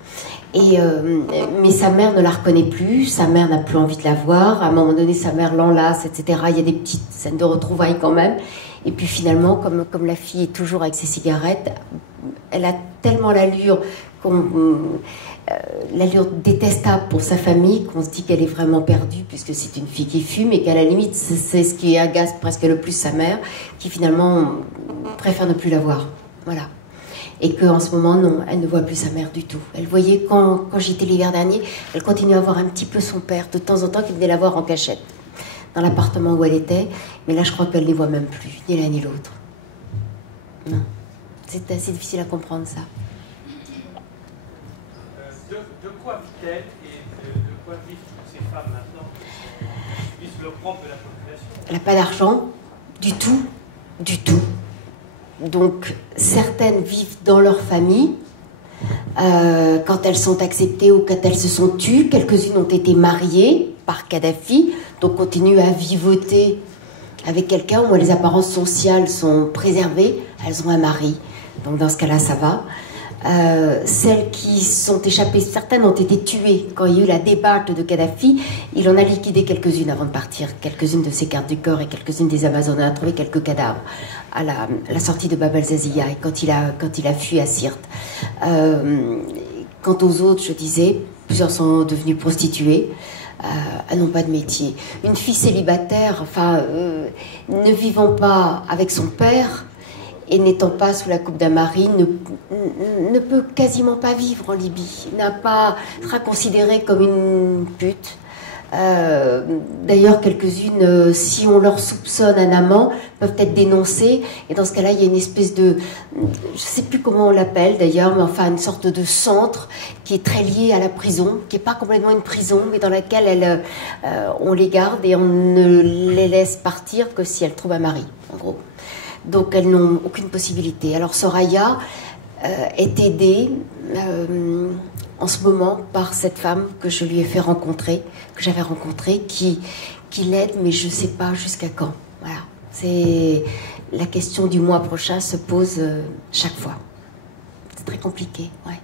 Mais sa mère ne la reconnaît plus, sa mère n'a plus envie de la voir. À un moment donné, sa mère l'enlace, etc. Il y a des petites scènes de retrouvailles quand même. Et puis finalement, comme la fille est toujours avec ses cigarettes, elle a tellement l'allure l'allure détestable pour sa famille qu'on se dit qu'elle est vraiment perdue puisque c'est une fille qui fume et qu'à la limite c'est ce qui agace presque le plus sa mère qui finalement préfère ne plus la voir. Voilà. Et qu'en ce moment, non, elle ne voit plus sa mère du tout. Elle voyait quand j'étais l'hiver dernier, elle continuait à voir un petit peu son père de temps en temps qui venait la voir en cachette dans l'appartement où elle était, mais là je crois qu'elle ne les voit même plus, ni l'un ni l'autre. Non. C'est assez difficile à comprendre ça. De quoi vit-elle et de quoi vivent toutes ces femmes maintenant qui vivent le propre de la population? Elle n'a pas d'argent, du tout, du tout. Donc certaines vivent dans leur famille quand elles sont acceptées ou quand elles se sont tues. Quelques-unes ont été mariées par Kadhafi, donc continuent à vivoter avec quelqu'un où les apparences sociales sont préservées. Elles ont un mari, donc dans ce cas-là ça va. Celles qui sont échappées, certaines ont été tuées quand il y a eu la débâcle de Kadhafi. Il en a liquidé quelques-unes avant de partir, quelques-unes de ses gardes du corps et quelques-unes des Amazones. On a trouvé quelques cadavres à la sortie de Bab el-Zaziya et quand il a fui à Sirte. Quant aux autres, je disais, plusieurs sont devenues prostituées. Elles n'ont pas de métier. Une fille célibataire, ne vivant pas avec son père et n'étant pas sous la coupe d'un mari, ne peut quasiment pas vivre en Libye. Sera considérée comme une pute. D'ailleurs, quelques-unes, si on leur soupçonne un amant, peuvent être dénoncées. Et dans ce cas-là, il y a une espèce de... Je ne sais plus comment on l'appelle d'ailleurs, mais enfin une sorte de centre qui est très lié à la prison, qui n'est pas complètement une prison, mais dans laquelle on les garde et on ne les laisse partir que si elles trouvent un mari, en gros. Donc elles n'ont aucune possibilité. Alors Soraya est aidée en ce moment par cette femme que je lui ai fait rencontrer, que j'avais rencontrée, qui l'aide, mais je ne sais pas jusqu'à quand. Voilà. C'est la question du mois prochain se pose chaque fois. C'est très compliqué. Ouais.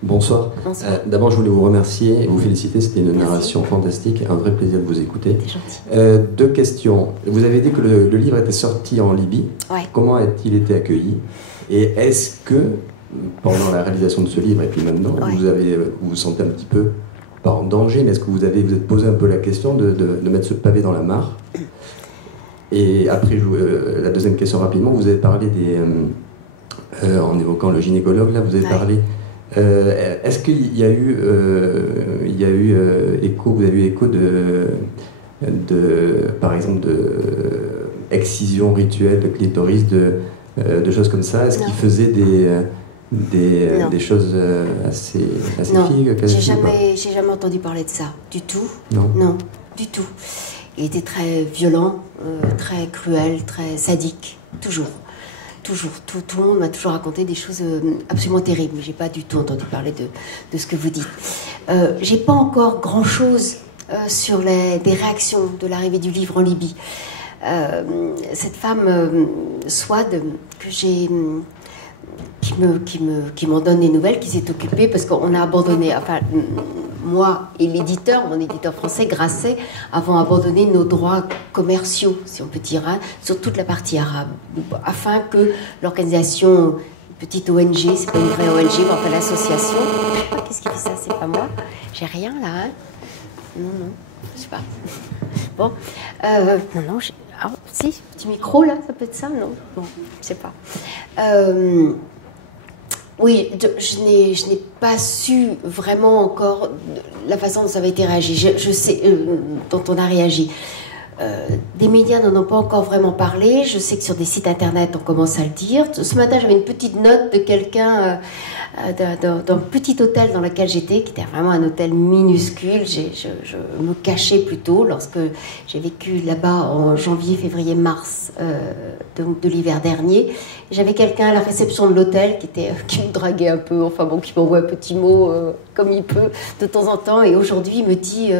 Bonsoir. Bonsoir. D'abord, je voulais vous remercier et vous féliciter. C'était une narration fantastique, un vrai plaisir de vous écouter. C'est gentil. Deux questions. Vous avez dit que le livre était sorti en Libye. Ouais. Comment a-t-il été accueilli? Et est-ce que, pendant la réalisation de ce livre, et puis maintenant, ouais, vous vous sentez un petit peu, pas en danger, mais est-ce que vous êtes posé un peu la question de mettre ce pavé dans la mare? Et après, la deuxième question rapidement, vous avez parlé en évoquant le gynécologue, là, vous avez parlé... est-ce qu'il y a eu, écho, vous avez eu écho par exemple, excision rituelle de clitoris, de choses comme ça? Est-ce qu'il faisait des choses assez filles? J'ai jamais entendu parler de ça, du tout. Non, du tout. Il était très violent, très cruel, très sadique, toujours. Toujours. Tout le monde m'a toujours raconté des choses absolument terribles, mais j'ai pas du tout entendu parler de ce que vous dites. J'ai pas encore grand-chose sur des réactions de l'arrivée du livre en Libye. Cette femme, Swad, que j'ai... qui m'en donne des nouvelles, qui s'est occupée, parce qu'on a abandonné, enfin, moi et l'éditeur, mon éditeur français, Grasset, avons abandonné nos droits commerciaux, si on peut dire, sur toute la partie arabe, afin que l'organisation, petite ONG, c'est pas une vraie ONG, mais enfin l'association, qu'est-ce qui fait ça? C'est pas moi, j'ai rien là, hein? Non, je sais pas. Bon, non, ah, si, petit micro là, ça peut être ça, non? Bon, je sais pas. Oui, je n'ai pas su vraiment encore la façon dont ça avait été réagi. Je sais dont on a réagi. Des médias n'en ont pas encore vraiment parlé. Je sais que sur des sites internet, on commence à le dire. Ce matin, j'avais une petite note de quelqu'un d'un petit hôtel dans lequel j'étais, qui était vraiment un hôtel minuscule. Je me cachais plutôt lorsque j'ai vécu là-bas en janvier, février, mars de l'hiver dernier. J'avais quelqu'un à la réception de l'hôtel qui me draguait un peu, enfin bon, qui m'envoie un petit mot comme il peut de temps en temps. Et aujourd'hui, il me dit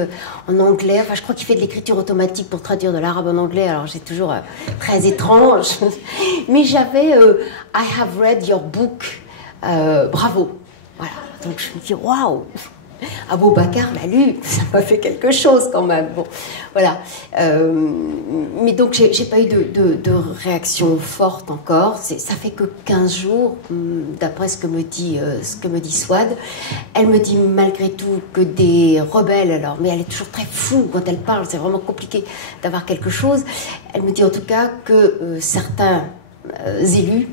en anglais, enfin je crois qu'il fait de l'écriture automatique pour traduire de l'arabe en anglais, alors c'est toujours très étrange. Mais j'avais I have read your book, bravo. Voilà, donc je me dis, waouh, Abou Bakar l'a lu, ça m'a fait quelque chose quand même. Bon, voilà. Mais donc, j'ai pas eu de réaction forte encore. Ça fait que 15 jours, d'après ce que me dit Swad. Elle me dit malgré tout que des rebelles, alors, mais elle est toujours très floue quand elle parle, c'est vraiment compliqué d'avoir quelque chose. Elle me dit en tout cas que certains élus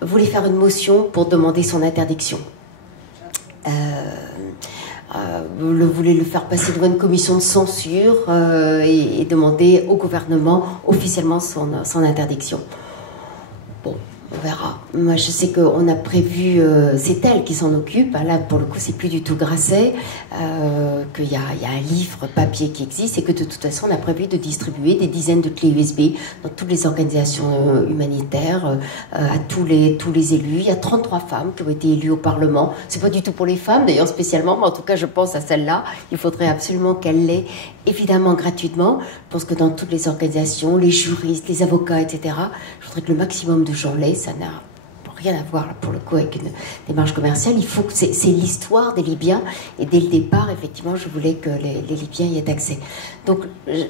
voulaient faire une motion pour demander son interdiction. Voulait le faire passer devant une commission de censure et demander au gouvernement officiellement son interdiction. Bon, on verra. Moi, je sais qu'on a prévu, c'est elle qui s'en occupe. Là, pour le coup, c'est plus du tout Grasset, qu'il y a un livre papier qui existe et que de toute façon, on a prévu de distribuer des dizaines de clés USB dans toutes les organisations humanitaires, à tous les élus. Il y a 33 femmes qui ont été élues au Parlement. C'est pas du tout pour les femmes, d'ailleurs, spécialement, mais en tout cas, je pense à celle-là. Il faudrait absolument qu'elle l'ait, évidemment, gratuitement. Je pense que dans toutes les organisations, les juristes, les avocats, etc., je voudrais que le maximum de gens l'aient. Ça n'a rien à voir, là, pour le coup, avec une démarche commerciale. Il faut que c'est l'histoire des Libyens. Et dès le départ, effectivement, je voulais que les Libyens y aient accès. Donc,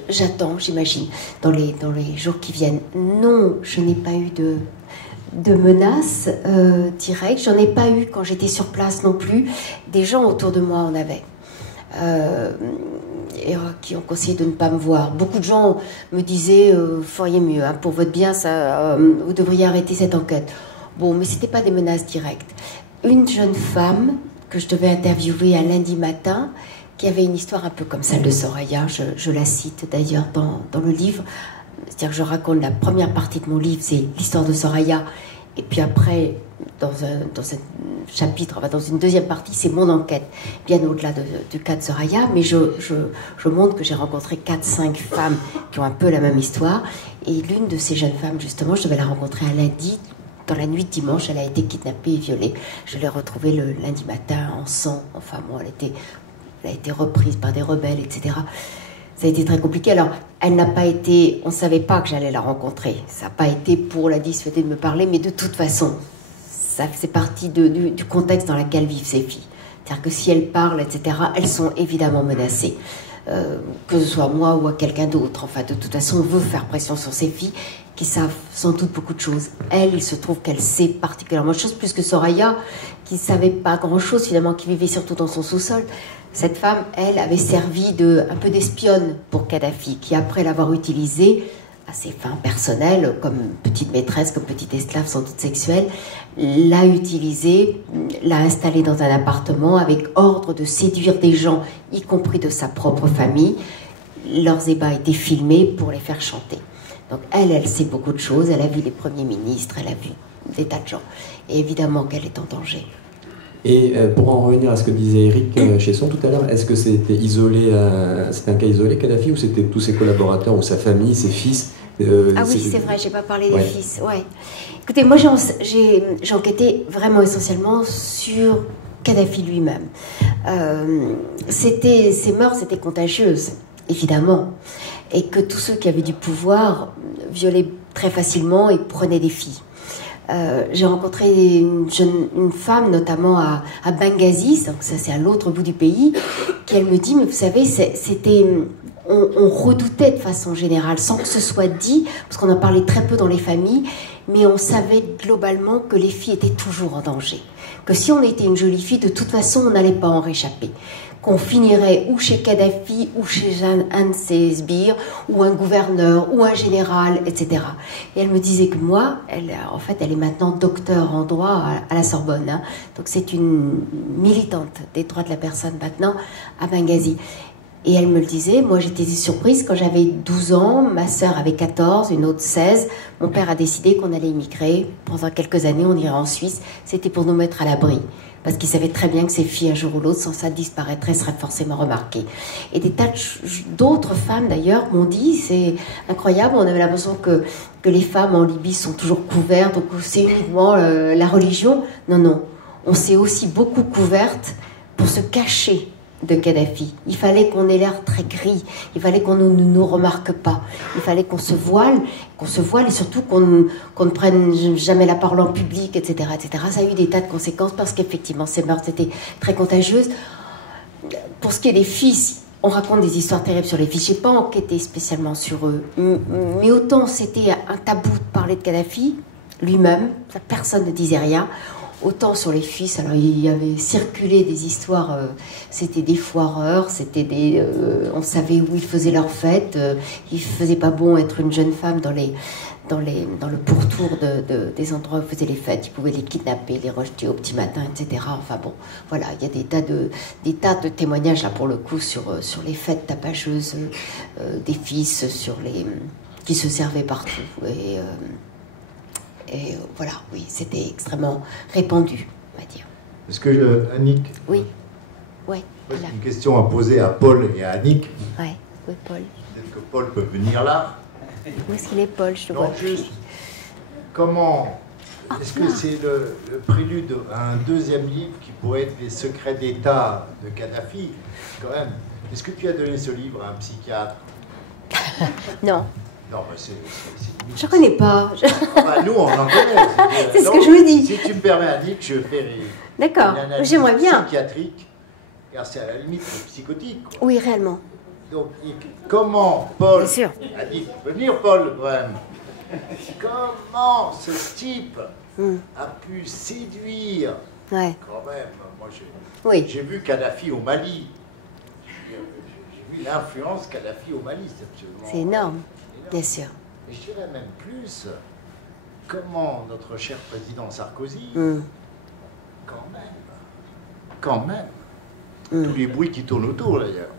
j'attends, j'imagine, dans les jours qui viennent. Non, je n'ai pas eu de menaces directes. J'en ai pas eu quand j'étais sur place non plus. Des gens autour de moi en avaient. Qui ont conseillé de ne pas me voir. Beaucoup de gens me disaient vous feriez mieux, hein, pour votre bien, vous devriez arrêter cette enquête. Bon, mais c'était pas des menaces directes. Une jeune femme que je devais interviewer un lundi matin, qui avait une histoire un peu comme celle de Soraya, je la cite d'ailleurs dans le livre. C'est-à-dire que je raconte la première partie de mon livre, c'est l'histoire de Soraya, et puis après, dans un chapitre, enfin dans une deuxième partie, c'est mon enquête, bien au-delà du cas de Soraya, mais je montre que j'ai rencontré 4-5 femmes qui ont un peu la même histoire, et l'une de ces jeunes femmes, justement, je devais la rencontrer un lundi. Dans la nuit de dimanche, elle a été kidnappée et violée. Je l'ai retrouvée le lundi matin en sang. Enfin bon, elle a été reprise par des rebelles, etc. Ça a été très compliqué. Alors, elle n'a pas été... On ne savait pas que j'allais la rencontrer. Ça n'a pas été pour la dissuader de me parler, mais de toute façon, ça fait partie du contexte dans lequel vivent ces filles. C'est-à-dire que si elles parlent, etc., elles sont évidemment menacées. Que ce soit moi ou à quelqu'un d'autre. Enfin, de toute façon, on veut faire pression sur ces filles qui savent sans doute beaucoup de choses. Elle, il se trouve qu'elle sait particulièrement de choses, plus que Soraya, qui ne savait pas grand-chose, finalement, qui vivait surtout dans son sous-sol. Cette femme, elle, avait servi un peu d'espionne pour Kadhafi, qui, après l'avoir utilisée à ses fins personnelles, comme petite maîtresse, comme petite esclave sans doute sexuelle, l'a utilisée, l'a installée dans un appartement avec ordre de séduire des gens, y compris de sa propre famille. Leurs ébats étaient filmés pour les faire chanter. Donc elle sait beaucoup de choses, elle a vu les premiers ministres, elle a vu des tas de gens. Et évidemment qu'elle est en danger. Et pour en revenir à ce que disait Eric Chesson tout à l'heure, est-ce que c'était isolé, c'était un cas isolé, Kadhafi, ou c'était tous ses collaborateurs, ou sa famille, ses fils Ah oui, c'est vrai, j'ai pas parlé des fils. Ouais. Écoutez, moi j'ai enquêté vraiment essentiellement sur Kadhafi lui-même. Ses mœurs étaient contagieuses, évidemment. Et que tous ceux qui avaient du pouvoir violaient très facilement et prenaient des filles. J'ai rencontré une femme, notamment à Benghazi, donc ça c'est à l'autre bout du pays, qui elle me dit, mais vous savez, on redoutait de façon générale, sans que ce soit dit, parce qu'on en parlait très peu dans les familles, mais on savait globalement que les filles étaient toujours en danger. Que si on était une jolie fille, de toute façon, on n'allait pas en réchapper. Qu'on finirait ou chez Kadhafi, ou chez un de ses sbires, ou un gouverneur, ou un général, etc. Et elle me disait que moi, elle est maintenant docteure en droit à la Sorbonne. Hein. Donc c'est une militante des droits de la personne maintenant à Benghazi. Et elle me le disait, moi j'étais surprise quand j'avais 12 ans, ma sœur avait 14, une autre 16. Mon père a décidé qu'on allait immigrer. Pendant quelques années, on irait en Suisse. C'était pour nous mettre à l'abri. Parce qu'il savait très bien que ces filles, un jour ou l'autre, sans ça, disparaîtraient, seraient forcément remarquées. Et des tas d'autres femmes, d'ailleurs, m'ont dit, c'est incroyable, on avait l'impression que les femmes en Libye sont toujours couvertes, donc c'est uniquement la religion. Non, non, on s'est aussi beaucoup couvertes pour se cacher de Kadhafi. Il fallait qu'on ait l'air très gris, il fallait qu'on ne nous remarque pas, il fallait qu'on se voile et surtout qu'on ne prenne jamais la parole en public, etc., etc. Ça a eu des tas de conséquences parce qu'effectivement ces meurtres étaient très contagieuses. Pour ce qui est des fils, on raconte des histoires terribles sur les fils. J'ai pas enquêté spécialement sur eux, mais autant c'était un tabou de parler de Kadhafi lui-même, personne ne disait rien. Autant sur les fils, alors il y avait circulé des histoires, c'était des foireurs, on savait où ils faisaient leurs fêtes, il faisait pas bon être une jeune femme dans le pourtour des endroits où ils faisaient les fêtes, ils pouvaient les kidnapper, les rejeter au petit matin, etc. Enfin bon, voilà, il y a des tas de témoignages là pour le coup sur les fêtes tapageuses des fils, qui se servaient partout. Et voilà, oui, c'était extrêmement répandu, on va dire. Est-ce que, Annick, oui, ouais, c'est voilà. une question à poser à Paul et à Annick. Ouais, oui, Paul. Peut-être que Paul peut venir là. Où est-ce qu'il est, Paul? Je te Non, vois. juste, comment... Est-ce que c'est le prélude à un deuxième livre qui pourrait être Les secrets d'État de Kadhafi, quand même? Est-ce que tu as donné ce livre à un psychiatre? Non. Non, mais c'est Je ne connais pas. Bah, nous, on en connaît. C'est ce que je vous dis. Si tu me permets, Annick, je fais D'accord, une analyse j'aimerais bien. psychiatrique, car c'est à la limite psychotique, quoi. Oui, réellement. Donc, comment Paul... Bien sûr. Annick, tu peux venir, Paul, quand même. Comment ce type a pu séduire, Ouais. quand même, moi Oui. j'ai vu Kadhafi au Mali. J'ai vu l'influence Kadhafi au Mali, c'est absolument... C'est énorme, bien sûr. Et je dirais même plus, comment notre cher président Sarkozy, quand même, tous les bruits qui tournent autour d'ailleurs,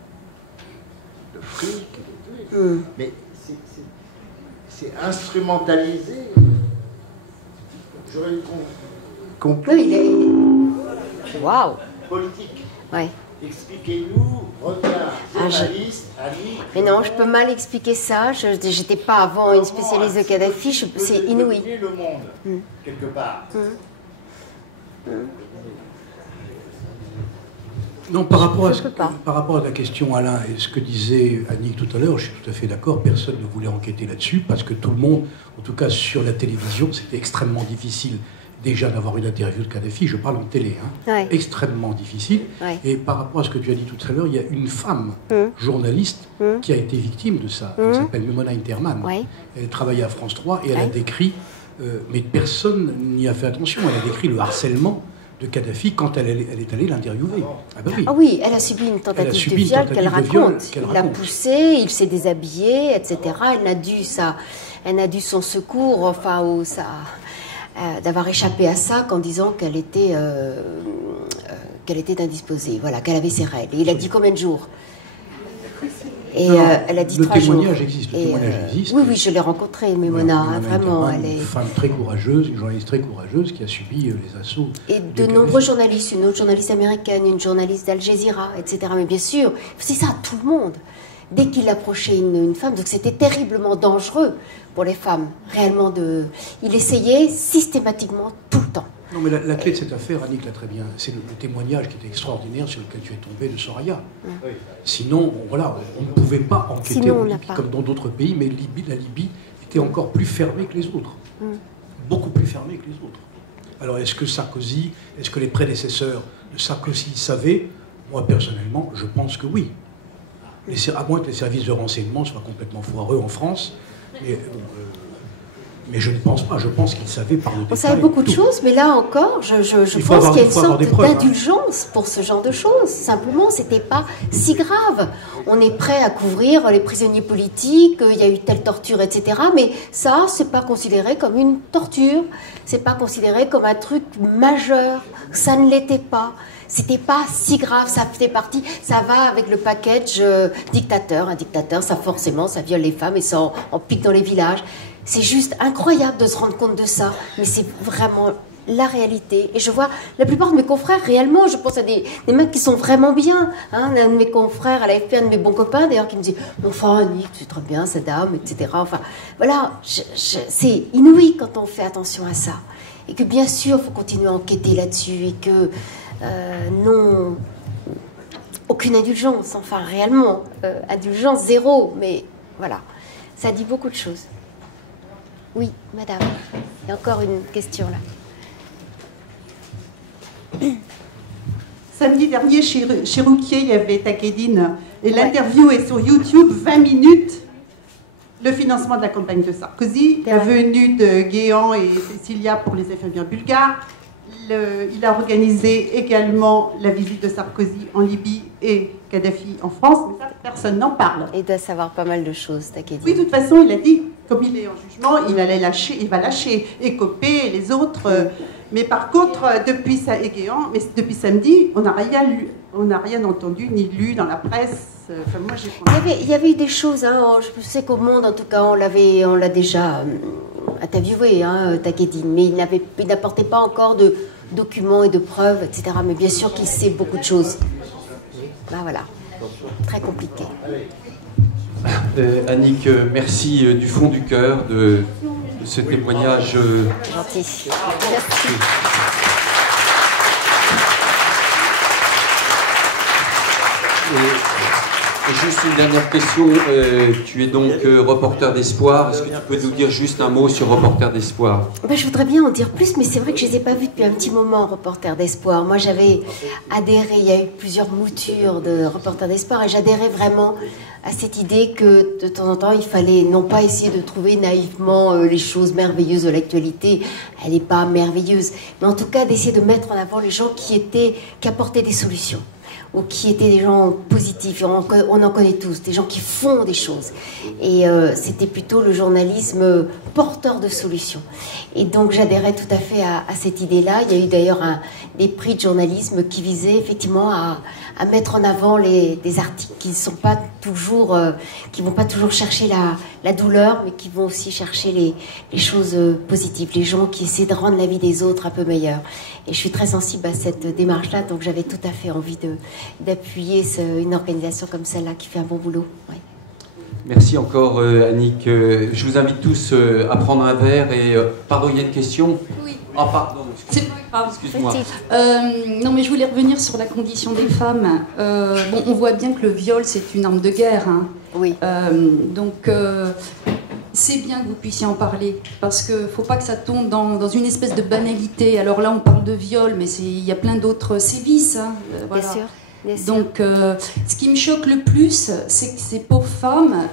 de fric, de trucs, mais c'est instrumentalisé. J'aurais compris. Oui, il est... Waouh. Politique. Ouais. Expliquez-nous, regard, journaliste, Annick. Mais non, je peux mal expliquer ça. Je n'étais pas avant une spécialiste de Kadhafi. C'est inouï. Le monde, quelque part. Non, par rapport à ta question, Alain, et ce que disait Annick tout à l'heure, je suis tout à fait d'accord, personne ne voulait enquêter là-dessus, parce que tout le monde, en tout cas sur la télévision, c'était extrêmement difficile déjà d'avoir une interview de Kadhafi, je parle en télé, extrêmement difficile. Ouais. Et par rapport à ce que tu as dit tout à l'heure, il y a une femme journaliste qui a été victime de ça, elle s'appelle Memona Interman. Ouais. Elle travaillait à France 3 et elle a décrit, mais personne n'y a fait attention, elle a décrit le harcèlement de Kadhafi quand elle est allée l'interviewer. Ah, bah oui. Ah oui, elle a subi une tentative de viol qu'elle raconte. Il l'a poussée, il s'est déshabillé, etc. Elle n'a dû son secours, enfin, d'avoir échappé à ça qu'en disant qu'elle était indisposée, voilà, qu'elle avait ses règles. Et il a dit combien de jours? Et elle a dit 3 jours. Le témoignage existe. Oui, oui, je l'ai rencontrée, Memona, vraiment. Elle est une femme très courageuse, une journaliste très courageuse qui a subi les assauts. Et de nombreux journalistes, une autre journaliste américaine, une journaliste d'Al Jazeera, etc. Mais bien sûr, c'est ça, tout le monde. Dès qu'il approchait une femme, donc c'était terriblement dangereux pour les femmes, réellement. Il essayait systématiquement tout le temps. Non, mais la clé de cette affaire, Annick l'a très bien, c'est le témoignage qui était extraordinaire sur lequel tu es tombé de Soraya. Oui. Sinon, voilà, on ne pouvait pas enquêter en Libye comme dans d'autres pays, mais la Libye était encore plus fermée que les autres. Beaucoup plus fermée que les autres. Alors, est-ce que les prédécesseurs de Sarkozy savaient? Moi, personnellement, je pense que oui. À moins que les services de renseignement soient complètement foireux en France. Mais je ne pense pas. Je pense qu'ils savaient par le détail. On savait beaucoup de choses, mais là encore, je pense qu'il y a une sorte d'indulgence pour ce genre de choses. Simplement, c'était pas si grave. On est prêt à couvrir les prisonniers politiques, il y a eu telle torture, etc. Mais ça, c'est pas considéré comme une torture. C'est pas considéré comme un truc majeur. Ça ne l'était pas. C'était pas si grave, ça faisait partie, ça va avec le package dictateur. Un dictateur, ça forcément, ça viole les femmes et ça en pique dans les villages. C'est juste incroyable de se rendre compte de ça, mais c'est vraiment la réalité. Et je vois la plupart de mes confrères, réellement, je pense à des mecs qui sont vraiment bien. Un de mes confrères à l'AFP, un de mes bons copains, d'ailleurs, qui me dit « Enfin, Annick, tu es très bien, cette dame, etc. » Enfin, voilà, c'est inouï quand on fait attention à ça. Et que bien sûr, il faut continuer à enquêter là-dessus et que... non, aucune indulgence, enfin réellement, indulgence zéro, mais voilà, ça dit beaucoup de choses. Oui, madame, il y a encore une question là. Samedi dernier, chez Rouquier, il y avait Takedine, et l'interview est sur YouTube, 20 minutes, le financement de la campagne de Sarkozy, la venue de Guéant et Cécilia pour les infirmières bulgares. Il a organisé également la visite de Sarkozy en Libye et Kadhafi en France, mais ça, personne n'en parle. Il doit savoir pas mal de choses, Takedine. Oui, de toute façon, il a dit, comme il est en jugement, il va lâcher Ecopé et les autres. Mais par contre, depuis samedi, on n'a rien lu, on n'a rien entendu ni lu dans la presse. Enfin, moi, il y avait eu des choses, hein, je sais qu'au Monde, en tout cas, on l'a déjà interviewé, hein, Takedine, mais il n'apportait pas encore de documents et de preuves, etc. Mais bien sûr qu'il sait beaucoup de choses. Ben voilà, très compliqué. Annick, merci du fond du cœur de ce témoignage. Gentil. Merci. Et juste une dernière question. Tu es donc reporter d'espoir. Est-ce que tu peux nous dire juste un mot sur reporter d'espoir? Je voudrais bien en dire plus, mais c'est vrai que je ne les ai pas vus depuis un petit moment, reporter d'espoir. Moi, j'avais adhéré, il y a eu plusieurs moutures de reporter d'espoir, et j'adhérais vraiment à cette idée que de temps en temps, il fallait non pas essayer de trouver naïvement les choses merveilleuses de l'actualité, elle n'est pas merveilleuse, mais en tout cas d'essayer de mettre en avant les gens qui apportaient des solutions, ou qui étaient des gens positifs. On en connaît tous, des gens qui font des choses. Et c'était plutôt le journalisme porteur de solutions. Et donc j'adhérais tout à fait à cette idée-là. Il y a eu d'ailleurs des prix de journalisme qui visaient effectivement à mettre en avant des articles qui ne sont pas toujours, qui vont pas toujours chercher la douleur, mais qui vont aussi chercher les choses positives, les gens qui essaient de rendre la vie des autres un peu meilleure. Et je suis très sensible à cette démarche-là, donc j'avais tout à fait envie d'appuyer une organisation comme celle-là qui fait un bon boulot. Ouais. Merci encore Annick. Je vous invite tous à prendre un verre et pardon, il y a une question. Oui. Ah pardon. C'est pas grave. Excuse-moi. Non mais je voulais revenir sur la condition des femmes. Bon, on voit bien que le viol c'est une arme de guerre. Hein. Oui. Donc c'est bien que vous puissiez en parler parce qu'il ne faut pas que ça tombe dans une espèce de banalité. Alors là on parle de viol, mais il y a plein d'autres sévices. Hein. Voilà. Bien sûr. Donc, ce qui me choque le plus, c'est que ces pauvres femmes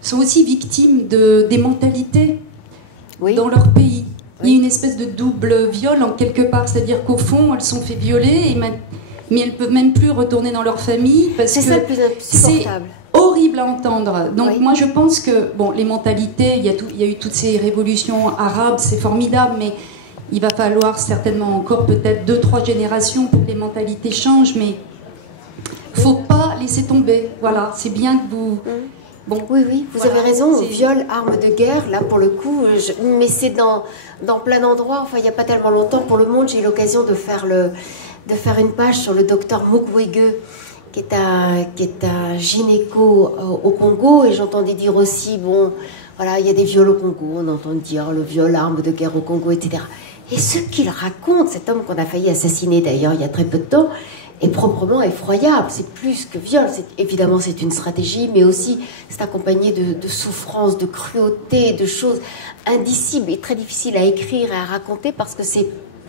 sont aussi victimes des mentalités dans leur pays. Il y a une espèce de double viol en quelque part, c'est-à-dire qu'au fond, elles sont fait violer, mais elles ne peuvent même plus retourner dans leur famille parce que ça le plus insupportable. C'est horrible à entendre. Donc moi, je pense que bon, les mentalités, il y a eu toutes ces révolutions arabes, c'est formidable, mais il va falloir certainement encore peut-être 2-3 générations pour que les mentalités changent, mais il ne faut pas laisser tomber. Voilà, c'est bien que vous... Bon, oui, vous avez raison, viol, arme de guerre, là pour le coup, mais c'est dans plein d'endroits. Enfin, il n'y a pas tellement longtemps, pour Le Monde, j'ai eu l'occasion de faire une page sur le docteur Mukwege, qui est un gynéco au Congo, et j'entendais dire aussi, bon, voilà, il y a des viols au Congo, on entend dire le viol, arme de guerre au Congo, etc. Et ce qu'il raconte, cet homme qu'on a failli assassiner d'ailleurs il y a très peu de temps, est proprement effroyable. C'est plus que viol. Évidemment, c'est une stratégie, mais aussi c'est accompagné de souffrance, de cruauté, de choses indicibles et très difficiles à écrire et à raconter parce que c'est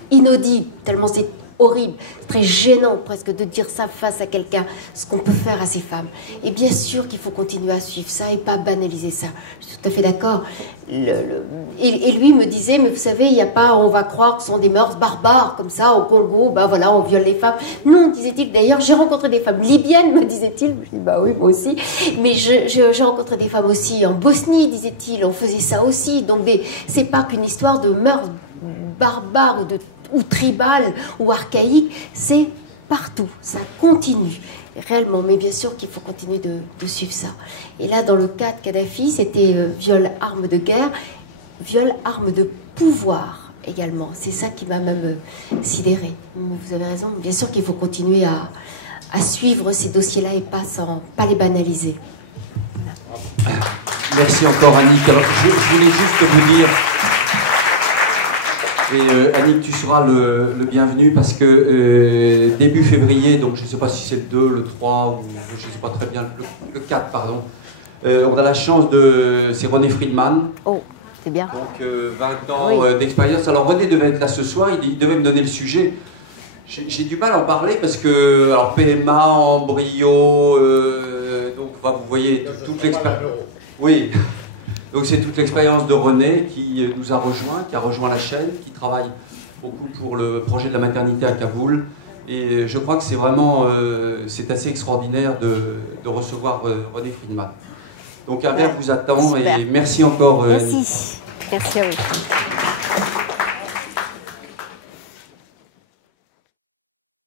inaudible, tellement c'est horrible, c'est très gênant presque de dire ça face à quelqu'un, ce qu'on peut faire à ces femmes. Et bien sûr qu'il faut continuer à suivre ça et pas banaliser ça. Je suis tout à fait d'accord. Et lui me disait, mais vous savez, il n'y a pas, on va croire que ce sont des mœurs barbares comme ça au Congo, ben voilà, on viole les femmes. Non, disait-il, d'ailleurs, j'ai rencontré des femmes libyennes, me disait-il. Je dis, bah oui, moi aussi. Mais j'ai rencontré des femmes aussi en Bosnie, disait-il, on faisait ça aussi. Donc c'est pas qu'une histoire de mœurs barbares ou tribal ou archaïque, c'est partout, ça continue réellement, mais bien sûr qu'il faut continuer de suivre ça. Et là, dans le cas de Kadhafi, c'était viol, arme de guerre, viol, arme de pouvoir également. C'est ça qui m'a même sidérée. Vous avez raison, bien sûr qu'il faut continuer à suivre ces dossiers-là et pas les banaliser. Voilà. Merci encore Annick. Alors, je voulais juste vous dire... Et Annick, tu seras le bienvenu parce que début février, donc je ne sais pas si c'est le 2, le 3, ou je ne sais pas très bien, le 4, pardon, on a la chance de... C'est René Friedman. Oh, c'est bien. Donc 20 ans d'expérience. Alors René devait être là ce soir, il devait me donner le sujet. J'ai du mal à en parler parce que, alors PMA, embryo, donc vous voyez toute l'expérience. Oui. Donc c'est toute l'expérience de René qui nous a rejoint, qui a rejoint la chaîne, qui travaille beaucoup pour le projet de la maternité à Kaboul. Et je crois que c'est vraiment, c'est assez extraordinaire de recevoir René Friedman. Donc un verre vous attend et merci encore. Merci. Merci à vous.